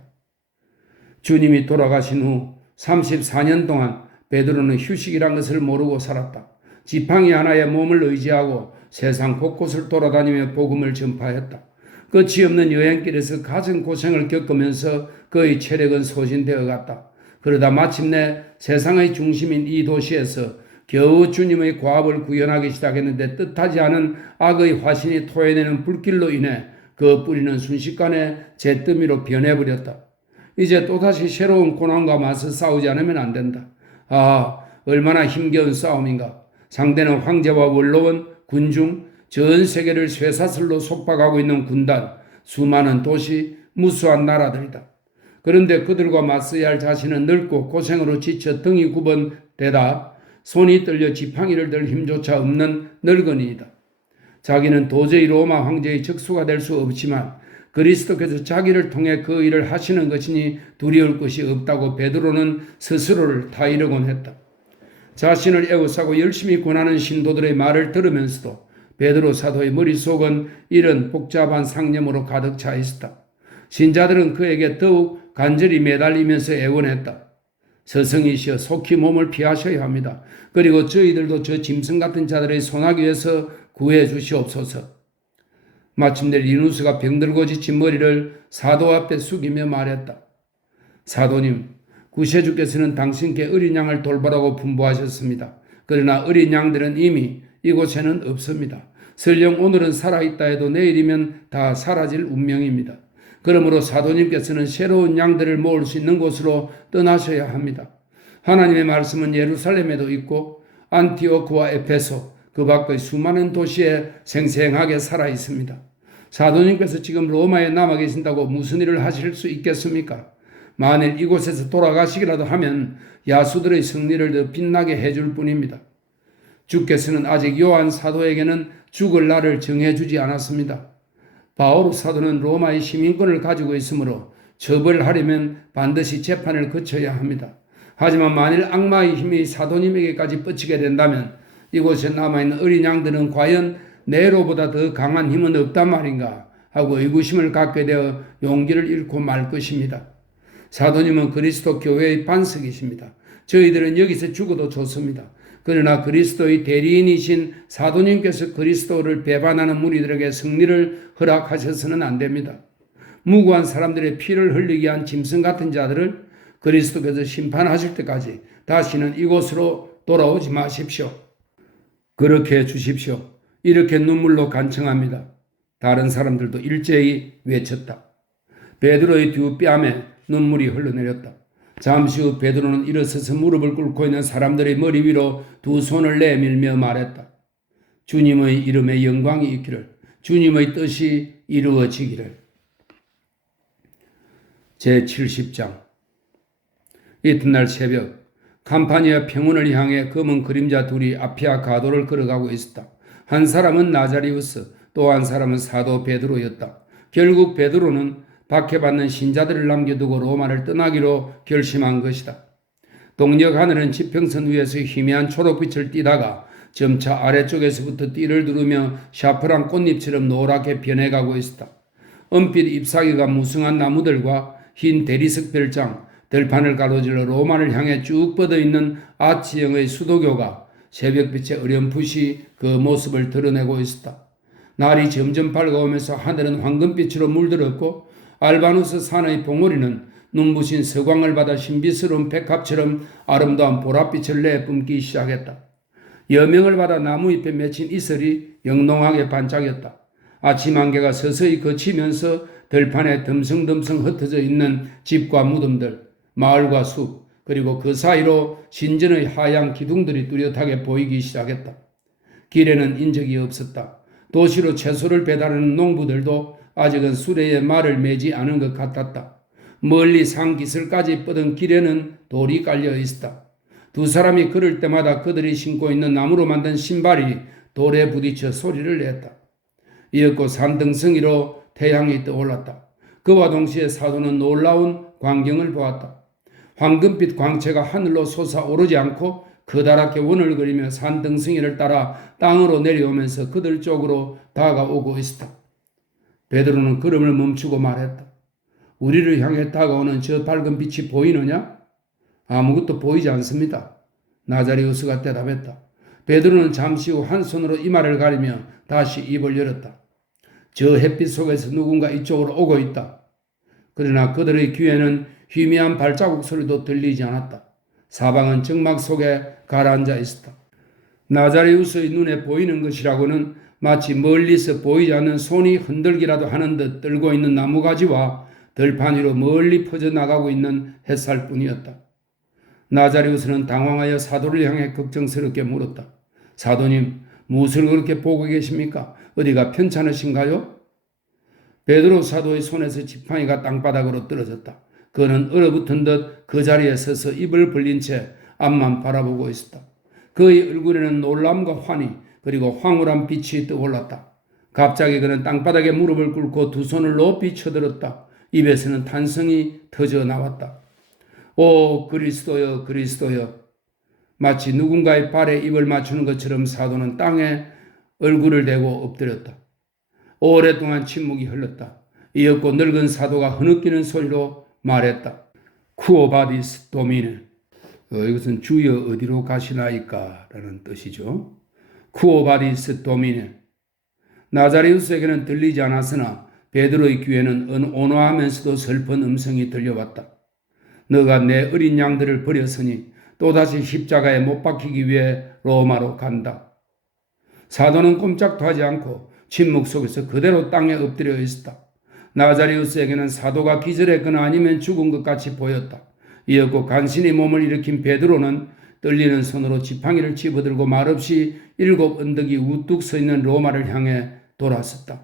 주님이 돌아가신 후 34년 동안 베드로는 휴식이란 것을 모르고 살았다. 지팡이 하나에 몸을 의지하고 세상 곳곳을 돌아다니며 복음을 전파했다. 끝이 없는 여행길에서 가진 고생을 겪으면서 그의 체력은 소진되어 갔다. 그러다 마침내 세상의 중심인 이 도시에서 겨우 주님의 과업을 구현하기 시작했는데 뜻하지 않은 악의 화신이 토해내는 불길로 인해 그 뿌리는 순식간에 잿더미로 변해버렸다. 이제 또다시 새로운 고난과 맞서 싸우지 않으면 안 된다. 아, 얼마나 힘겨운 싸움인가. 상대는 황제와 원로원, 군중, 전 세계를 쇠사슬로 속박하고 있는 군단, 수많은 도시, 무수한 나라들이다. 그런데 그들과 맞서야 할 자신은 늙고 고생으로 지쳐 등이 굽어대다 손이 떨려 지팡이를 들 힘조차 없는 늙은이이다. 자기는 도저히 로마 황제의 적수가 될 수 없지만 그리스도께서 자기를 통해 그 일을 하시는 것이니 두려울 것이 없다고 베드로는 스스로를 타이르곤 했다. 자신을 애워싸고 열심히 권하는 신도들의 말을 들으면서도 베드로 사도의 머릿속은 이런 복잡한 상념으로 가득 차 있었다. 신자들은 그에게 더욱 간절히 매달리면서 애원했다. 스승이시여 속히 몸을 피하셔야 합니다. 그리고 저희들도 저 짐승 같은 자들의 소나기에서 구해 주시옵소서. 마침내 리누스가 병들고 지친 머리를 사도 앞에 숙이며 말했다. 사도님, 구세주께서는 당신께 어린 양을 돌보라고 분부하셨습니다. 그러나 어린 양들은 이미 이곳에는 없습니다. 설령 오늘은 살아있다 해도 내일이면 다 사라질 운명입니다. 그러므로 사도님께서는 새로운 양들을 모을 수 있는 곳으로 떠나셔야 합니다. 하나님의 말씀은 예루살렘에도 있고 안티오크와 에페소, 그 밖의 수많은 도시에 생생하게 살아 있습니다. 사도님께서 지금 로마에 남아 계신다고 무슨 일을 하실 수 있겠습니까? 만일 이곳에서 돌아가시기라도 하면 야수들의 승리를 더 빛나게 해줄 뿐입니다. 주께서는 아직 요한 사도에게는 죽을 날을 정해주지 않았습니다. 바오로 사도는 로마의 시민권을 가지고 있으므로 처벌하려면 반드시 재판을 거쳐야 합니다. 하지만 만일 악마의 힘이 사도님에게까지 뻗치게 된다면 이곳에 남아있는 어린 양들은 과연 네로보다 더 강한 힘은 없단 말인가 하고 의구심을 갖게 되어 용기를 잃고 말 것입니다. 사도님은 그리스도 교회의 반석이십니다. 저희들은 여기서 죽어도 좋습니다. 그러나 그리스도의 대리인이신 사도님께서 그리스도를 배반하는 무리들에게 승리를 허락하셔서는 안 됩니다. 무고한 사람들의 피를 흘리게 한 짐승 같은 자들을 그리스도께서 심판하실 때까지 다시는 이곳으로 돌아오지 마십시오. 그렇게 해주십시오. 이렇게 눈물로 간청합니다. 다른 사람들도 일제히 외쳤다. 베드로의 두 뺨에 눈물이 흘러내렸다. 잠시 후 베드로는 일어서서 무릎을 꿇고 있는 사람들의 머리 위로 두 손을 내밀며 말했다. 주님의 이름에 영광이 있기를, 주님의 뜻이 이루어지기를. 제70장. 이튿날 새벽 감파니아 평원을 향해 검은 그림자 둘이 아피아 가도를 걸어가고 있었다. 한 사람은 나자리우스, 또 한 사람은 사도 베드로였다. 결국 베드로는 박해받는 신자들을 남겨두고 로마를 떠나기로 결심한 것이다. 동력 하늘은 지평선 위에서 희미한 초록빛을 띠다가 점차 아래쪽에서부터 띠를 두르며 샤프란 꽃잎처럼 노랗게 변해가고 있었다. 은빛 잎사귀가 무성한 나무들과 흰 대리석 별장, 들판을 가로질러 로마를 향해 쭉 뻗어있는 아치형의 수도교가 새벽빛에 어렴풋이 그 모습을 드러내고 있었다. 날이 점점 밝아오면서 하늘은 황금빛으로 물들었고 알바누스 산의 봉우리는 눈부신 서광을 받아 신비스러운 백합처럼 아름다운 보랏빛을 내뿜기 시작했다. 여명을 받아 나무잎에 맺힌 이슬이 영롱하게 반짝였다. 아침 안개가 서서히 거치면서 들판에 듬성듬성 흩어져 있는 집과 무덤들, 마을과 숲, 그리고 그 사이로 신전의 하얀 기둥들이 뚜렷하게 보이기 시작했다. 길에는 인적이 없었다. 도시로 채소를 배달하는 농부들도 아직은 수레에 말을 매지 않은 것 같았다. 멀리 산기슭까지 뻗은 길에는 돌이 깔려 있었다. 두 사람이 걸을 때마다 그들이 신고 있는 나무로 만든 신발이 돌에 부딪혀 소리를 냈다. 이윽고 산등성이로 태양이 떠올랐다. 그와 동시에 사도는 놀라운 광경을 보았다. 황금빛 광채가 하늘로 솟아오르지 않고 커다랗게 원을 그리며 산등성이를 따라 땅으로 내려오면서 그들 쪽으로 다가오고 있었다. 베드로는 걸음을 멈추고 말했다. 우리를 향해 다가오는 저 밝은 빛이 보이느냐? 아무것도 보이지 않습니다. 나자리우스가 대답했다. 베드로는 잠시 후 한 손으로 이마를 가리며 다시 입을 열었다. 저 햇빛 속에서 누군가 이쪽으로 오고 있다. 그러나 그들의 귀에는 희미한 발자국 소리도 들리지 않았다. 사방은 정막 속에 가라앉아 있었다. 나자리우스의 눈에 보이는 것이라고는 마치 멀리서 보이지 않는 손이 흔들기라도 하는 듯 떨고 있는 나무가지와 들판 위로 멀리 퍼져나가고 있는 햇살뿐이었다. 나자리우스는 당황하여 사도를 향해 걱정스럽게 물었다. 사도님, 무엇을 그렇게 보고 계십니까? 어디가 편찮으신가요? 베드로 사도의 손에서 지팡이가 땅바닥으로 떨어졌다. 그는 얼어붙은 듯 그 자리에 서서 입을 벌린 채 앞만 바라보고 있었다. 그의 얼굴에는 놀람과 환희 그리고 황홀한 빛이 떠올랐다. 갑자기 그는 땅바닥에 무릎을 꿇고 두 손을 높이 쳐들었다. 입에서는 탄성이 터져 나왔다. 오 그리스도여 그리스도여. 마치 누군가의 발에 입을 맞추는 것처럼 사도는 땅에 얼굴을 대고 엎드렸다. 오랫동안 침묵이 흘렀다. 이었고 늙은 사도가 흐느끼는 소리로 말했다. 쿠오바디스 도미네. 이것은 주여 어디로 가시나이까 라는 뜻이죠. 쿠오바디스 도미네. 나자리우스에게는 들리지 않았으나 베드로의 귀에는 온화하면서도 슬픈 음성이 들려왔다. 너가 내 어린 양들을 버렸으니 또다시 십자가에 못 박히기 위해 로마로 간다. 사도는 꼼짝도 하지 않고 침묵 속에서 그대로 땅에 엎드려 있었다. 나자리우스에게는 사도가 기절했거나 아니면 죽은 것 같이 보였다. 이었고 간신히 몸을 일으킨 베드로는 떨리는 손으로 지팡이를 집어들고 말없이 7 언덕이 우뚝 서 있는 로마를 향해 돌아섰다.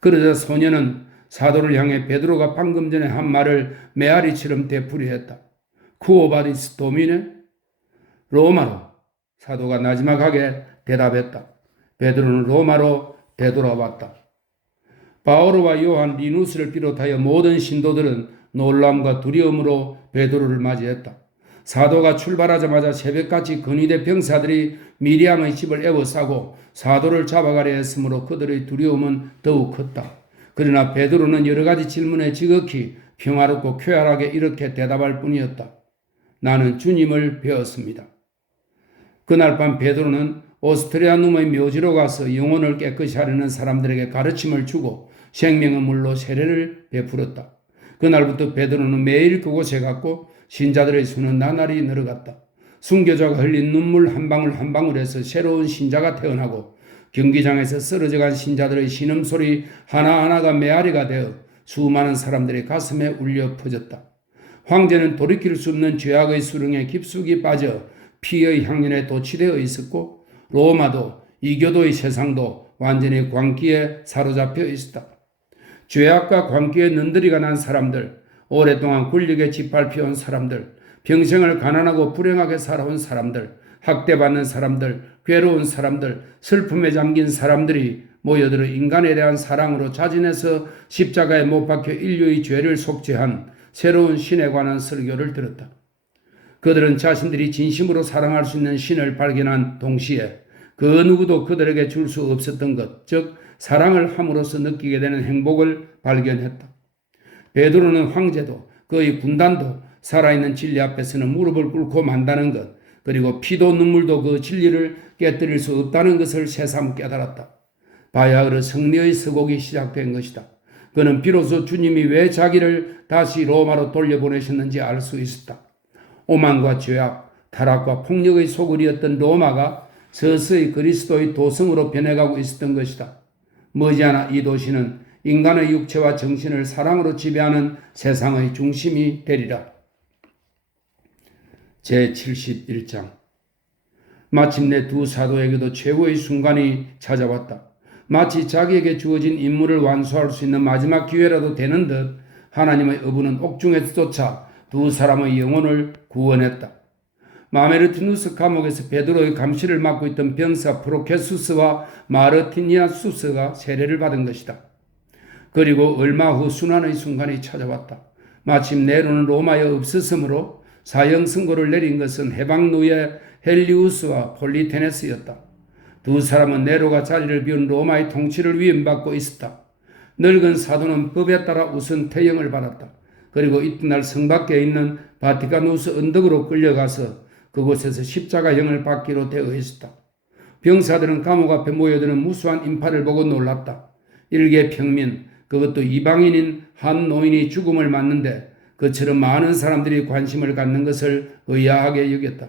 그러자 소녀는 사도를 향해 베드로가 방금 전에 한 말을 메아리처럼 되풀이했다. 쿠오바디스 도미네? 로마로. 사도가 나지막하게 대답했다. 베드로는 로마로 되돌아왔다. 바오로와 요한, 리누스를 비롯하여 모든 신도들은 놀람과 두려움으로 베드로를 맞이했다. 사도가 출발하자마자 새벽같이 근위대 병사들이 미리암의 집을 에워싸고 사도를 잡아가려 했으므로 그들의 두려움은 더욱 컸다. 그러나 베드로는 여러 가지 질문에 지극히 평화롭고 쾌활하게 이렇게 대답할 뿐이었다. 나는 주님을 배웠습니다. 그날 밤 베드로는 오스트리아눔의 묘지로 가서 영혼을 깨끗이 하려는 사람들에게 가르침을 주고 생명의 물로 세례를 베풀었다. 그날부터 베드로는 매일 그곳에 갔고 신자들의 수는 나날이 늘어갔다. 순교자가 흘린 눈물 한 방울 한 방울에서 새로운 신자가 태어나고 경기장에서 쓰러져간 신자들의 신음소리 하나하나가 메아리가 되어 수많은 사람들의 가슴에 울려 퍼졌다. 황제는 돌이킬 수 없는 죄악의 수렁에 깊숙이 빠져 피의 향연에 도취되어 있었고 로마도 이교도의 세상도 완전히 광기에 사로잡혀 있었다. 죄악과 광기에 는드리가 난 사람들, 오랫동안 권력에 짓밟혀온 사람들, 평생을 가난하고 불행하게 살아온 사람들, 학대받는 사람들, 괴로운 사람들, 슬픔에 잠긴 사람들이 모여들어 인간에 대한 사랑으로 자진해서 십자가에 못 박혀 인류의 죄를 속죄한 새로운 신에 관한 설교를 들었다. 그들은 자신들이 진심으로 사랑할 수 있는 신을 발견한 동시에 그 누구도 그들에게 줄 수 없었던 것, 즉 사랑을 함으로써 느끼게 되는 행복을 발견했다. 베드로는 황제도 그의 군단도 살아있는 진리 앞에서는 무릎을 꿇고 만다는 것, 그리고 피도 눈물도 그 진리를 깨뜨릴 수 없다는 것을 새삼 깨달았다. 바야흐로 승리의 서곡이 시작된 것이다. 그는 비로소 주님이 왜 자기를 다시 로마로 돌려보내셨는지 알 수 있었다. 오만과 죄악, 타락과 폭력의 소굴이었던 로마가 서서히 그리스도의 도성으로 변해가고 있었던 것이다. 머지않아 이 도시는 인간의 육체와 정신을 사랑으로 지배하는 세상의 중심이 되리라. 제71장. 마침내 두 사도에게도 최고의 순간이 찾아왔다. 마치 자기에게 주어진 임무를 완수할 수 있는 마지막 기회라도 되는 듯 하나님의 어부는 옥중에서 쫓아 두 사람의 영혼을 구원했다. 마메르티누스 감옥에서 베드로의 감시를 맡고 있던 병사 프로케수스와 마르티니아수스가 세례를 받은 것이다. 그리고 얼마 후 순환의 순간이 찾아왔다. 마침 네로는 로마에 없었으므로 사형 선고를 내린 것은 해방노예 헬리우스와 폴리테네스였다. 두 사람은 네로가 자리를 비운 로마의 통치를 위임받고 있었다. 늙은 사도는 법에 따라 우선 퇴형을 받았다. 그리고 이튿날 성 밖에 있는 바티카누스 언덕으로 끌려가서 그곳에서 십자가형을 받기로 되어 있었다. 병사들은 감옥 앞에 모여드는 무수한 인파를 보고 놀랐다. 일개 평민, 그것도 이방인인 한 노인이 죽음을 맞는데 그처럼 많은 사람들이 관심을 갖는 것을 의아하게 여겼다.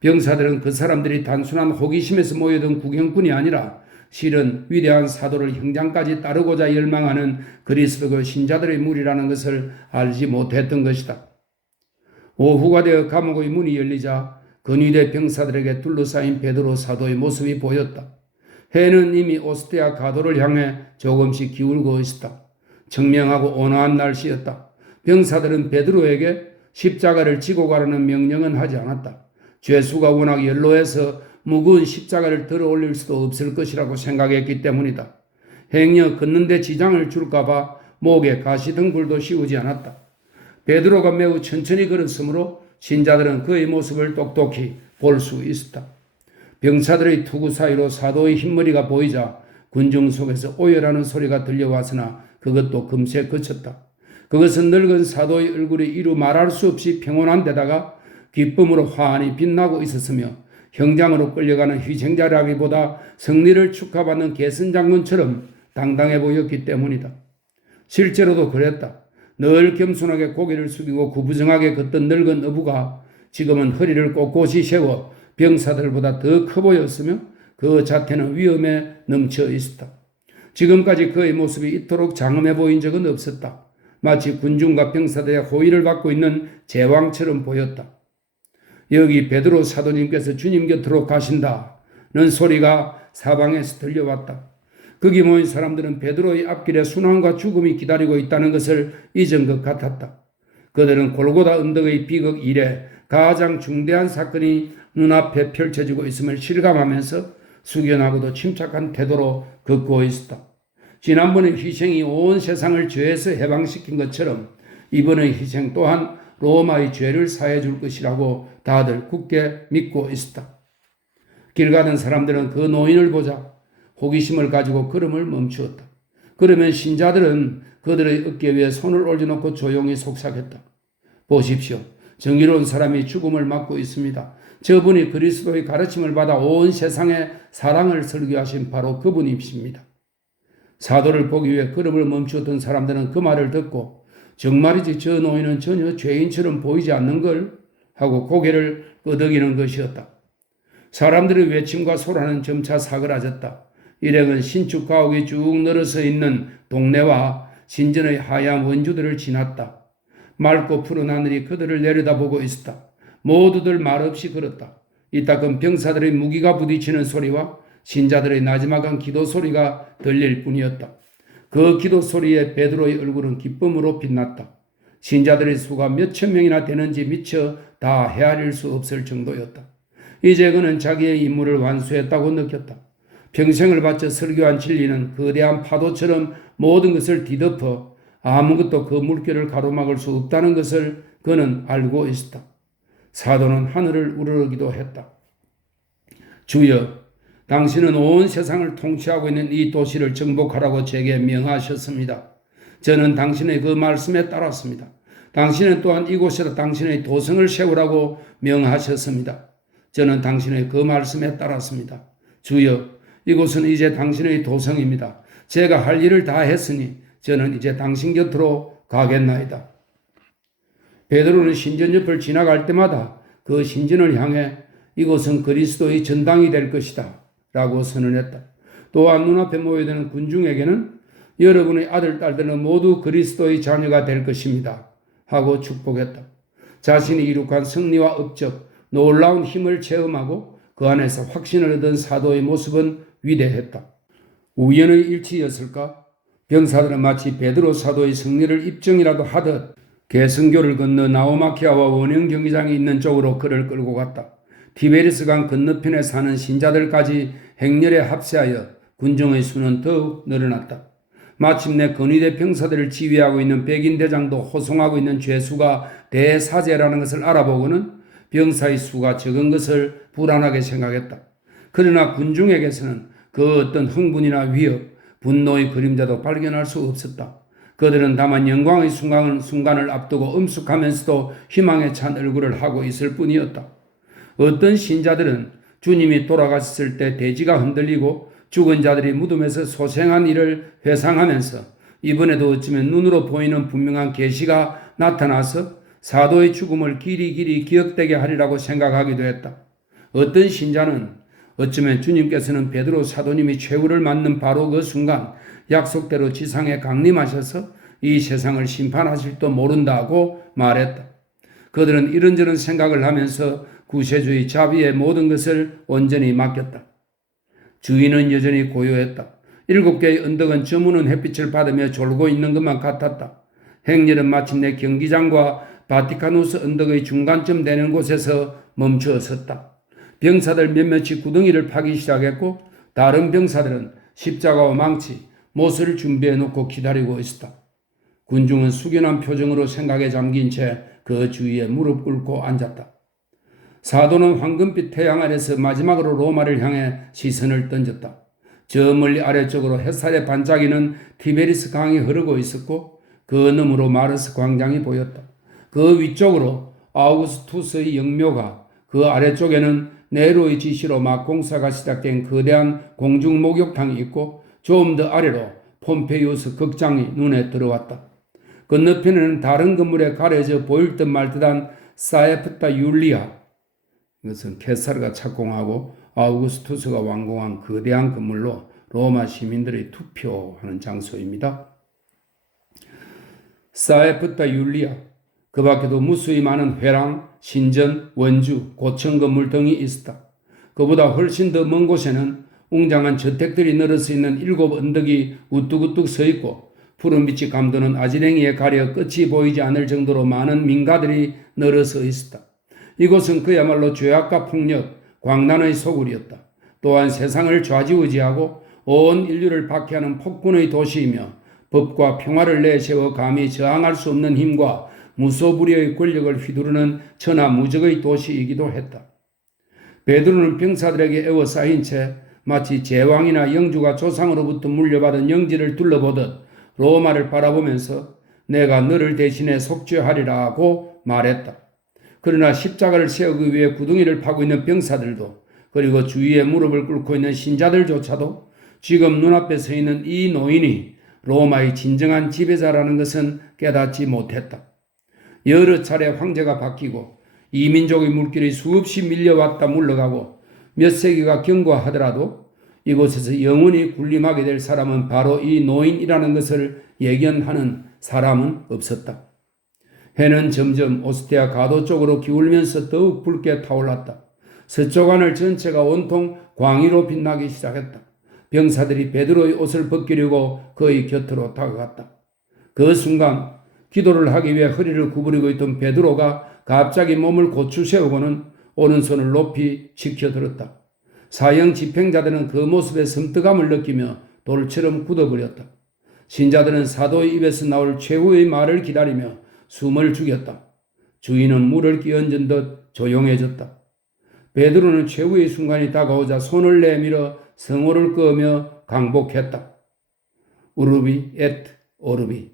병사들은 그 사람들이 단순한 호기심에서 모여든 구경꾼이 아니라 실은 위대한 사도를 형장까지 따르고자 열망하는 그리스도 신자들의 무리라는 것을 알지 못했던 것이다. 오후가 되어 감옥의 문이 열리자 근위대 병사들에게 둘러싸인 베드로 사도의 모습이 보였다. 해는 이미 오스트리아 가도를 향해 조금씩 기울고 있었다. 청명하고 온화한 날씨였다. 병사들은 베드로에게 십자가를 지고 가라는 명령은 하지 않았다. 죄수가 워낙 연로해서 무거운 십자가를 들어 올릴 수도 없을 것이라고 생각했기 때문이다. 행여 걷는데 지장을 줄까봐 목에 가시등불도 씌우지 않았다. 베드로가 매우 천천히 걸었으므로 신자들은 그의 모습을 똑똑히 볼 수 있었다. 병사들의 투구 사이로 사도의 흰머리가 보이자 군중 속에서 오열하는 소리가 들려왔으나 그것도 금세 그쳤다. 그것은 늙은 사도의 얼굴이 이루 말할 수 없이 평온한 데다가 기쁨으로 환히 빛나고 있었으며 형장으로 끌려가는 희생자라기보다 승리를 축하받는 개선장군처럼 당당해 보였기 때문이다. 실제로도 그랬다. 늘 겸손하게 고개를 숙이고 구부정하게 걷던 늙은 어부가 지금은 허리를 꼿꼿이 세워 병사들보다 더 커 보였으며 그 자태는 위험에 넘쳐 있었다. 지금까지 그의 모습이 이토록 장엄해 보인 적은 없었다. 마치 군중과 병사들의 호의를 받고 있는 제왕처럼 보였다. 여기 베드로 사도님께서 주님 곁으로 가신다는 소리가 사방에서 들려왔다. 거기 모인 사람들은 베드로의 앞길에 순환과 죽음이 기다리고 있다는 것을 잊은 것 같았다. 그들은 골고다 언덕의 비극 이래 가장 중대한 사건이 눈앞에 펼쳐지고 있음을 실감하면서 숙연하고도 침착한 태도로 걷고 있었다. 지난번의 희생이 온 세상을 죄에서 해방시킨 것처럼 이번의 희생 또한 로마의 죄를 사해 줄 것이라고 다들 굳게 믿고 있었다. 길 가던 사람들은 그 노인을 보자 호기심을 가지고 걸음을 멈추었다. 그러면 신자들은 그들의 어깨 위에 손을 올려놓고 조용히 속삭였다. 보십시오. 정의로운 사람이 죽음을 맞고 있습니다. 저분이 그리스도의 가르침을 받아 온 세상에 사랑을 설교하신 바로 그분이십니다. 사도를 보기 위해 걸음을 멈추었던 사람들은 그 말을 듣고 정말이지 저 노인은 전혀 죄인처럼 보이지 않는 걸 하고 고개를 끄덕이는 것이었다. 사람들의 외침과 소란은 점차 사그라졌다. 일행은 신축 가옥이 쭉 늘어서 있는 동네와 신전의 하얀 원주들을 지났다. 맑고 푸른 하늘이 그들을 내려다보고 있었다. 모두들 말없이 걸었다. 이따금 병사들의 무기가 부딪히는 소리와 신자들의 나지막한 기도 소리가 들릴 뿐이었다. 그 기도 소리에 베드로의 얼굴은 기쁨으로 빛났다. 신자들의 수가 몇천 명이나 되는지 미처 다 헤아릴 수 없을 정도였다. 이제 그는 자기의 임무를 완수했다고 느꼈다. 평생을 바쳐 설교한 진리는 거대한 파도처럼 모든 것을 뒤덮어 아무것도 그 물결을 가로막을 수 없다는 것을 그는 알고 있었다. 사도는 하늘을 우러르기도 했다. 주여, 당신은 온 세상을 통치하고 있는 이 도시를 정복하라고 제게 명하셨습니다. 저는 당신의 그 말씀에 따랐습니다. 당신은 또한 이곳에다 당신의 도성을 세우라고 명하셨습니다. 저는 당신의 그 말씀에 따랐습니다. 주여, 이곳은 이제 당신의 도성입니다. 제가 할 일을 다 했으니 저는 이제 당신 곁으로 가겠나이다. 베드로는 신전 옆을 지나갈 때마다 그 신전을 향해 이곳은 그리스도의 전당이 될 것이다 라고 선언했다. 또한 눈앞에 모여드는 군중에게는 여러분의 아들, 딸들은 모두 그리스도의 자녀가 될 것입니다 하고 축복했다. 자신이 이룩한 승리와 업적, 놀라운 힘을 체험하고 그 안에서 확신을 얻은 사도의 모습은 위대했다. 우연의 일치였을까? 병사들은 마치 베드로 사도의 승리를 입증이라도 하듯 개성교를 건너 나오마키아와 원형 경기장이 있는 쪽으로 그를 끌고 갔다. 티베리스강 건너편에 사는 신자들까지 행렬에 합세하여 군중의 수는 더욱 늘어났다. 마침내 건위대 병사들을 지휘하고 있는 백인 대장도 호송하고 있는 죄수가 대사제라는 것을 알아보고는 병사의 수가 적은 것을 불안하게 생각했다. 그러나 군중에게서는 그 어떤 흥분이나 위협, 분노의 그림자도 발견할 수 없었다. 그들은 다만 영광의 순간을 앞두고 엄숙하면서도 희망에 찬 얼굴을 하고 있을 뿐이었다. 어떤 신자들은 주님이 돌아가셨을 때 대지가 흔들리고 죽은 자들이 무덤에서 소생한 일을 회상하면서 이번에도 어쩌면 눈으로 보이는 분명한 계시가 나타나서 사도의 죽음을 길이 기억되게 하리라고 생각하기도 했다. 어떤 신자는 어쩌면 주님께서는 베드로 사도님이 최후를 맞는 바로 그 순간 약속대로 지상에 강림하셔서 이 세상을 심판하실지도 모른다고 말했다. 그들은 이런저런 생각을 하면서 구세주의 자비의 모든 것을 온전히 맡겼다. 주위는 여전히 고요했다. 7개의 언덕은 저무는 햇빛을 받으며 졸고 있는 것만 같았다. 행렬은 마침내 경기장과 바티카누스 언덕의 중간쯤 되는 곳에서 멈추어 섰다. 병사들 몇몇이 구덩이를 파기 시작했고 다른 병사들은 십자가와 망치, 못을 준비해 놓고 기다리고 있었다. 군중은 숙연한 표정으로 생각에 잠긴 채 그 주위에 무릎 꿇고 앉았다. 사도는 황금빛 태양 아래서 마지막으로 로마를 향해 시선을 던졌다. 저 멀리 아래쪽으로 햇살에 반짝이는 티베리스 강이 흐르고 있었고 그 너머로 마르스 광장이 보였다. 그 위쪽으로 아우구스투스의 영묘가, 그 아래쪽에는 네로의 지시로 막 공사가 시작된 거대한 공중 목욕탕이 있고 좀 더 아래로 폼페이우스 극장이 눈에 들어왔다. 건너편에는 다른 건물에 가려져 보일 듯 말 듯한 사에프타 율리아, 이것은 케사르가 착공하고 아우구스투스가 완공한 거대한 건물로 로마 시민들이 투표하는 장소입니다. 사에프타 율리아, 그 밖에도 무수히 많은 회랑, 신전, 원주, 고층 건물 등이 있었다. 그보다 훨씬 더 먼 곳에는 웅장한 저택들이 늘어서 있는 7 언덕이 우뚝우뚝 서 있고 푸른빛이 감도는 아지랭이에 가려 끝이 보이지 않을 정도로 많은 민가들이 늘어서 있었다. 이곳은 그야말로 죄악과 폭력, 광란의 소굴이었다. 또한 세상을 좌지우지하고 온 인류를 박해하는 폭군의 도시이며 법과 평화를 내세워 감히 저항할 수 없는 힘과 무소불위의 권력을 휘두르는 천하무적의 도시이기도 했다. 베드로는 병사들에게 에워싸인 채 마치 제왕이나 영주가 조상으로부터 물려받은 영지를 둘러보듯 로마를 바라보면서 내가 너를 대신해 속죄하리라고 말했다. 그러나 십자가를 세우기 위해 구덩이를 파고 있는 병사들도 그리고 주위에 무릎을 꿇고 있는 신자들조차도 지금 눈앞에 서 있는 이 노인이 로마의 진정한 지배자라는 것은 깨닫지 못했다. 여러 차례 황제가 바뀌고 이민족의 물길이 수없이 밀려왔다 물러가고 몇 세기가 경과하더라도 이곳에서 영원히 군림하게 될 사람은 바로 이 노인이라는 것을 예견하는 사람은 없었다. 해는 점점 오스티아 가도 쪽으로 기울면서 더욱 붉게 타올랐다. 서쪽 하늘 전체가 온통 광의로 빛나기 시작했다. 병사들이 베드로의 옷을 벗기려고 그의 곁으로 다가갔다. 그 순간 기도를 하기 위해 허리를 구부리고 있던 베드로가 갑자기 몸을 고추 세우고는 오른손을 높이 치켜들었다. 사형 집행자들은 그 모습에 섬뜩함을 느끼며 돌처럼 굳어버렸다. 신자들은 사도의 입에서 나올 최후의 말을 기다리며 숨을 죽였다. 주인은 물을 끼얹은 듯 조용해졌다. 베드로는 최후의 순간이 다가오자 손을 내밀어 성호를 끄며 강복했다. 우르비 엣 오르비.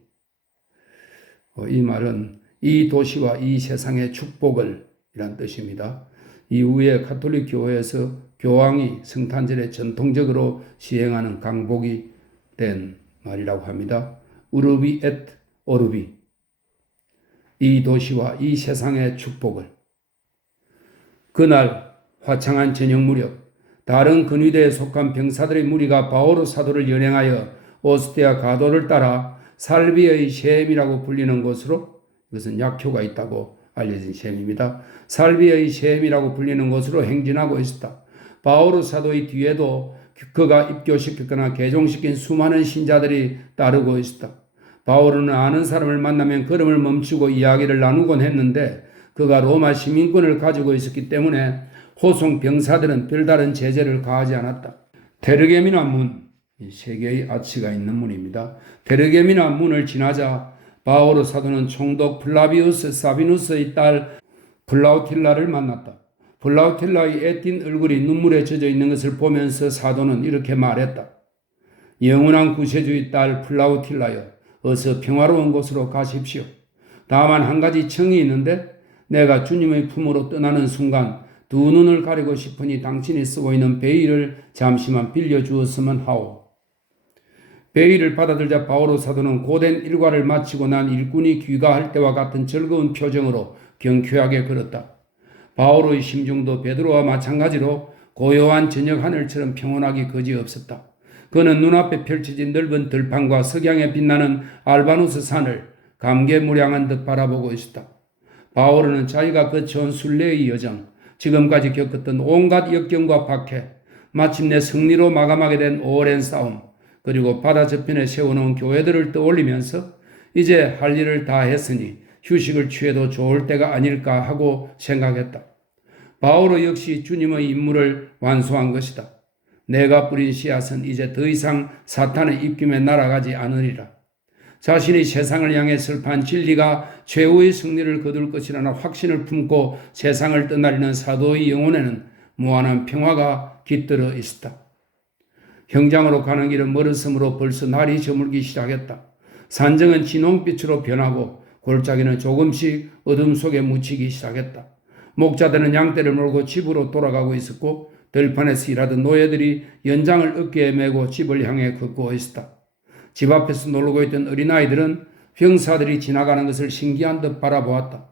이 말은 이 도시와 이 세상의 축복을 이란 뜻입니다. 이후에 가톨릭 교회에서 교황이 성탄절에 전통적으로 시행하는 강복이 된 말이라고 합니다. 우르비 엣 오르비. 이 도시와 이 세상의 축복을. 그날 화창한 저녁 무렵 다른 근위대에 속한 병사들의 무리가 바오로 사도를 연행하여 오스티아 가도를 따라 살비의 셈이라고 불리는 곳으로, 이것은 약효가 있다고 알려진 셈입니다. 살비의 셈이라고 불리는 곳으로 행진하고 있었다. 바오로 사도의 뒤에도 그가 입교시켰거나 개종시킨 수많은 신자들이 따르고 있었다. 바오로는 아는 사람을 만나면 걸음을 멈추고 이야기를 나누곤 했는데 그가 로마 시민권을 가지고 있었기 때문에 호송 병사들은 별다른 제재를 가하지 않았다. 데르게미나 문, 세 개의 아치가 있는 문입니다. 데르게미나 문을 지나자 바오로 사도는 총독 플라비우스 사비누스의 딸 플라우틸라를 만났다. 플라우틸라의 애띤 얼굴이 눈물에 젖어 있는 것을 보면서 사도는 이렇게 말했다. 영원한 구세주의 딸 플라우틸라여, 어서 평화로운 곳으로 가십시오. 다만 한 가지 청이 있는데 내가 주님의 품으로 떠나는 순간 두 눈을 가리고 싶으니 당신이 쓰고 있는 베일을 잠시만 빌려주었으면 하오. 베일을 받아들자 바오로 사도는 고된 일과를 마치고 난 일꾼이 귀가할 때와 같은 즐거운 표정으로 경쾌하게 걸었다. 바오로의 심중도 베드로와 마찬가지로 고요한 저녁 하늘처럼 평온하기 그지없었다. 그는 눈앞에 펼쳐진 넓은 들판과 석양에 빛나는 알바누스 산을 감개무량한 듯 바라보고 있었다. 바오로는 자기가 거쳐온 순례의 여정, 지금까지 겪었던 온갖 역경과 박해, 마침내 승리로 마감하게 된 오랜 싸움, 그리고 바다 저편에 세워놓은 교회들을 떠올리면서 이제 할 일을 다 했으니 휴식을 취해도 좋을 때가 아닐까 하고 생각했다. 바오로 역시 주님의 임무를 완수한 것이다. 내가 뿌린 씨앗은 이제 더 이상 사탄의 입김에 날아가지 않으리라. 자신이 세상을 향해 설파한 진리가 최후의 승리를 거둘 것이라는 확신을 품고 세상을 떠나려는 사도의 영혼에는 무한한 평화가 깃들어 있었다. 형장으로 가는 길은 멀었으므로 벌써 날이 저물기 시작했다. 산정은 진홍빛으로 변하고 골짜기는 조금씩 어둠 속에 묻히기 시작했다. 목자들은 양떼를 몰고 집으로 돌아가고 있었고 들판에서 일하던 노예들이 연장을 어깨에 메고 집을 향해 걷고 있었다. 집 앞에서 놀고 있던 어린아이들은 병사들이 지나가는 것을 신기한 듯 바라보았다.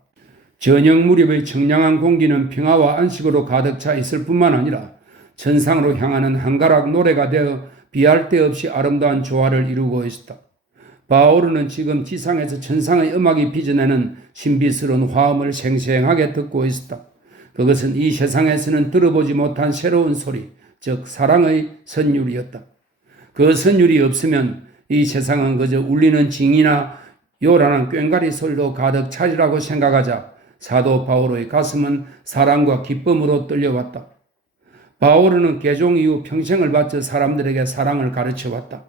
저녁 무렵의 청량한 공기는 평화와 안식으로 가득 차 있을 뿐만 아니라 천상으로 향하는 한가락 노래가 되어 비할 데 없이 아름다운 조화를 이루고 있었다. 바오르는 지금 지상에서 천상의 음악이 빚어내는 신비스러운 화음을 생생하게 듣고 있었다. 그것은 이 세상에서는 들어보지 못한 새로운 소리, 즉 사랑의 선율이었다. 그 선율이 없으면 이 세상은 그저 울리는 징이나 요란한 꽹과리 소리로 가득 차리라고 생각하자 사도 바오로의 가슴은 사랑과 기쁨으로 떨려왔다. 바오로는 개종 이후 평생을 바쳐 사람들에게 사랑을 가르쳐왔다.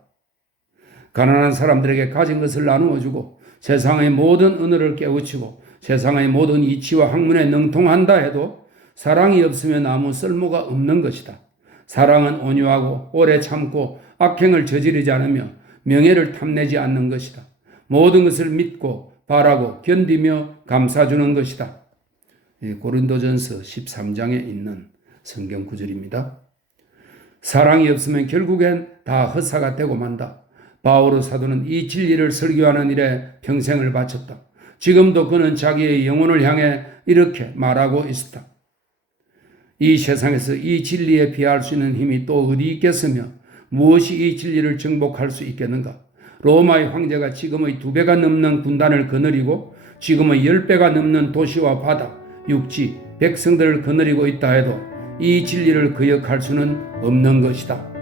가난한 사람들에게 가진 것을 나누어주고 세상의 모든 언어를 깨우치고 세상의 모든 이치와 학문에 능통한다 해도 사랑이 없으면 아무 쓸모가 없는 것이다. 사랑은 온유하고 오래 참고 악행을 저지르지 않으며 명예를 탐내지 않는 것이다. 모든 것을 믿고 바라고 견디며 감싸주는 것이다. 고린도전서 13장에 있는 성경 구절입니다. 사랑이 없으면 결국엔 다 헛사가 되고 만다. 바오로 사도는 이 진리를 설교하는 일에 평생을 바쳤다. 지금도 그는 자기의 영혼을 향해 이렇게 말하고 있었다. 이 세상에서 이 진리에 비할 수 있는 힘이 또 어디 있겠으며 무엇이 이 진리를 정복할 수 있겠는가? 로마의 황제가 지금의 2배가 넘는 군단을 거느리고 지금의 10배가 넘는 도시와 바다, 육지, 백성들을 거느리고 있다 해도 이 진리를 거역할 수는 없는 것이다.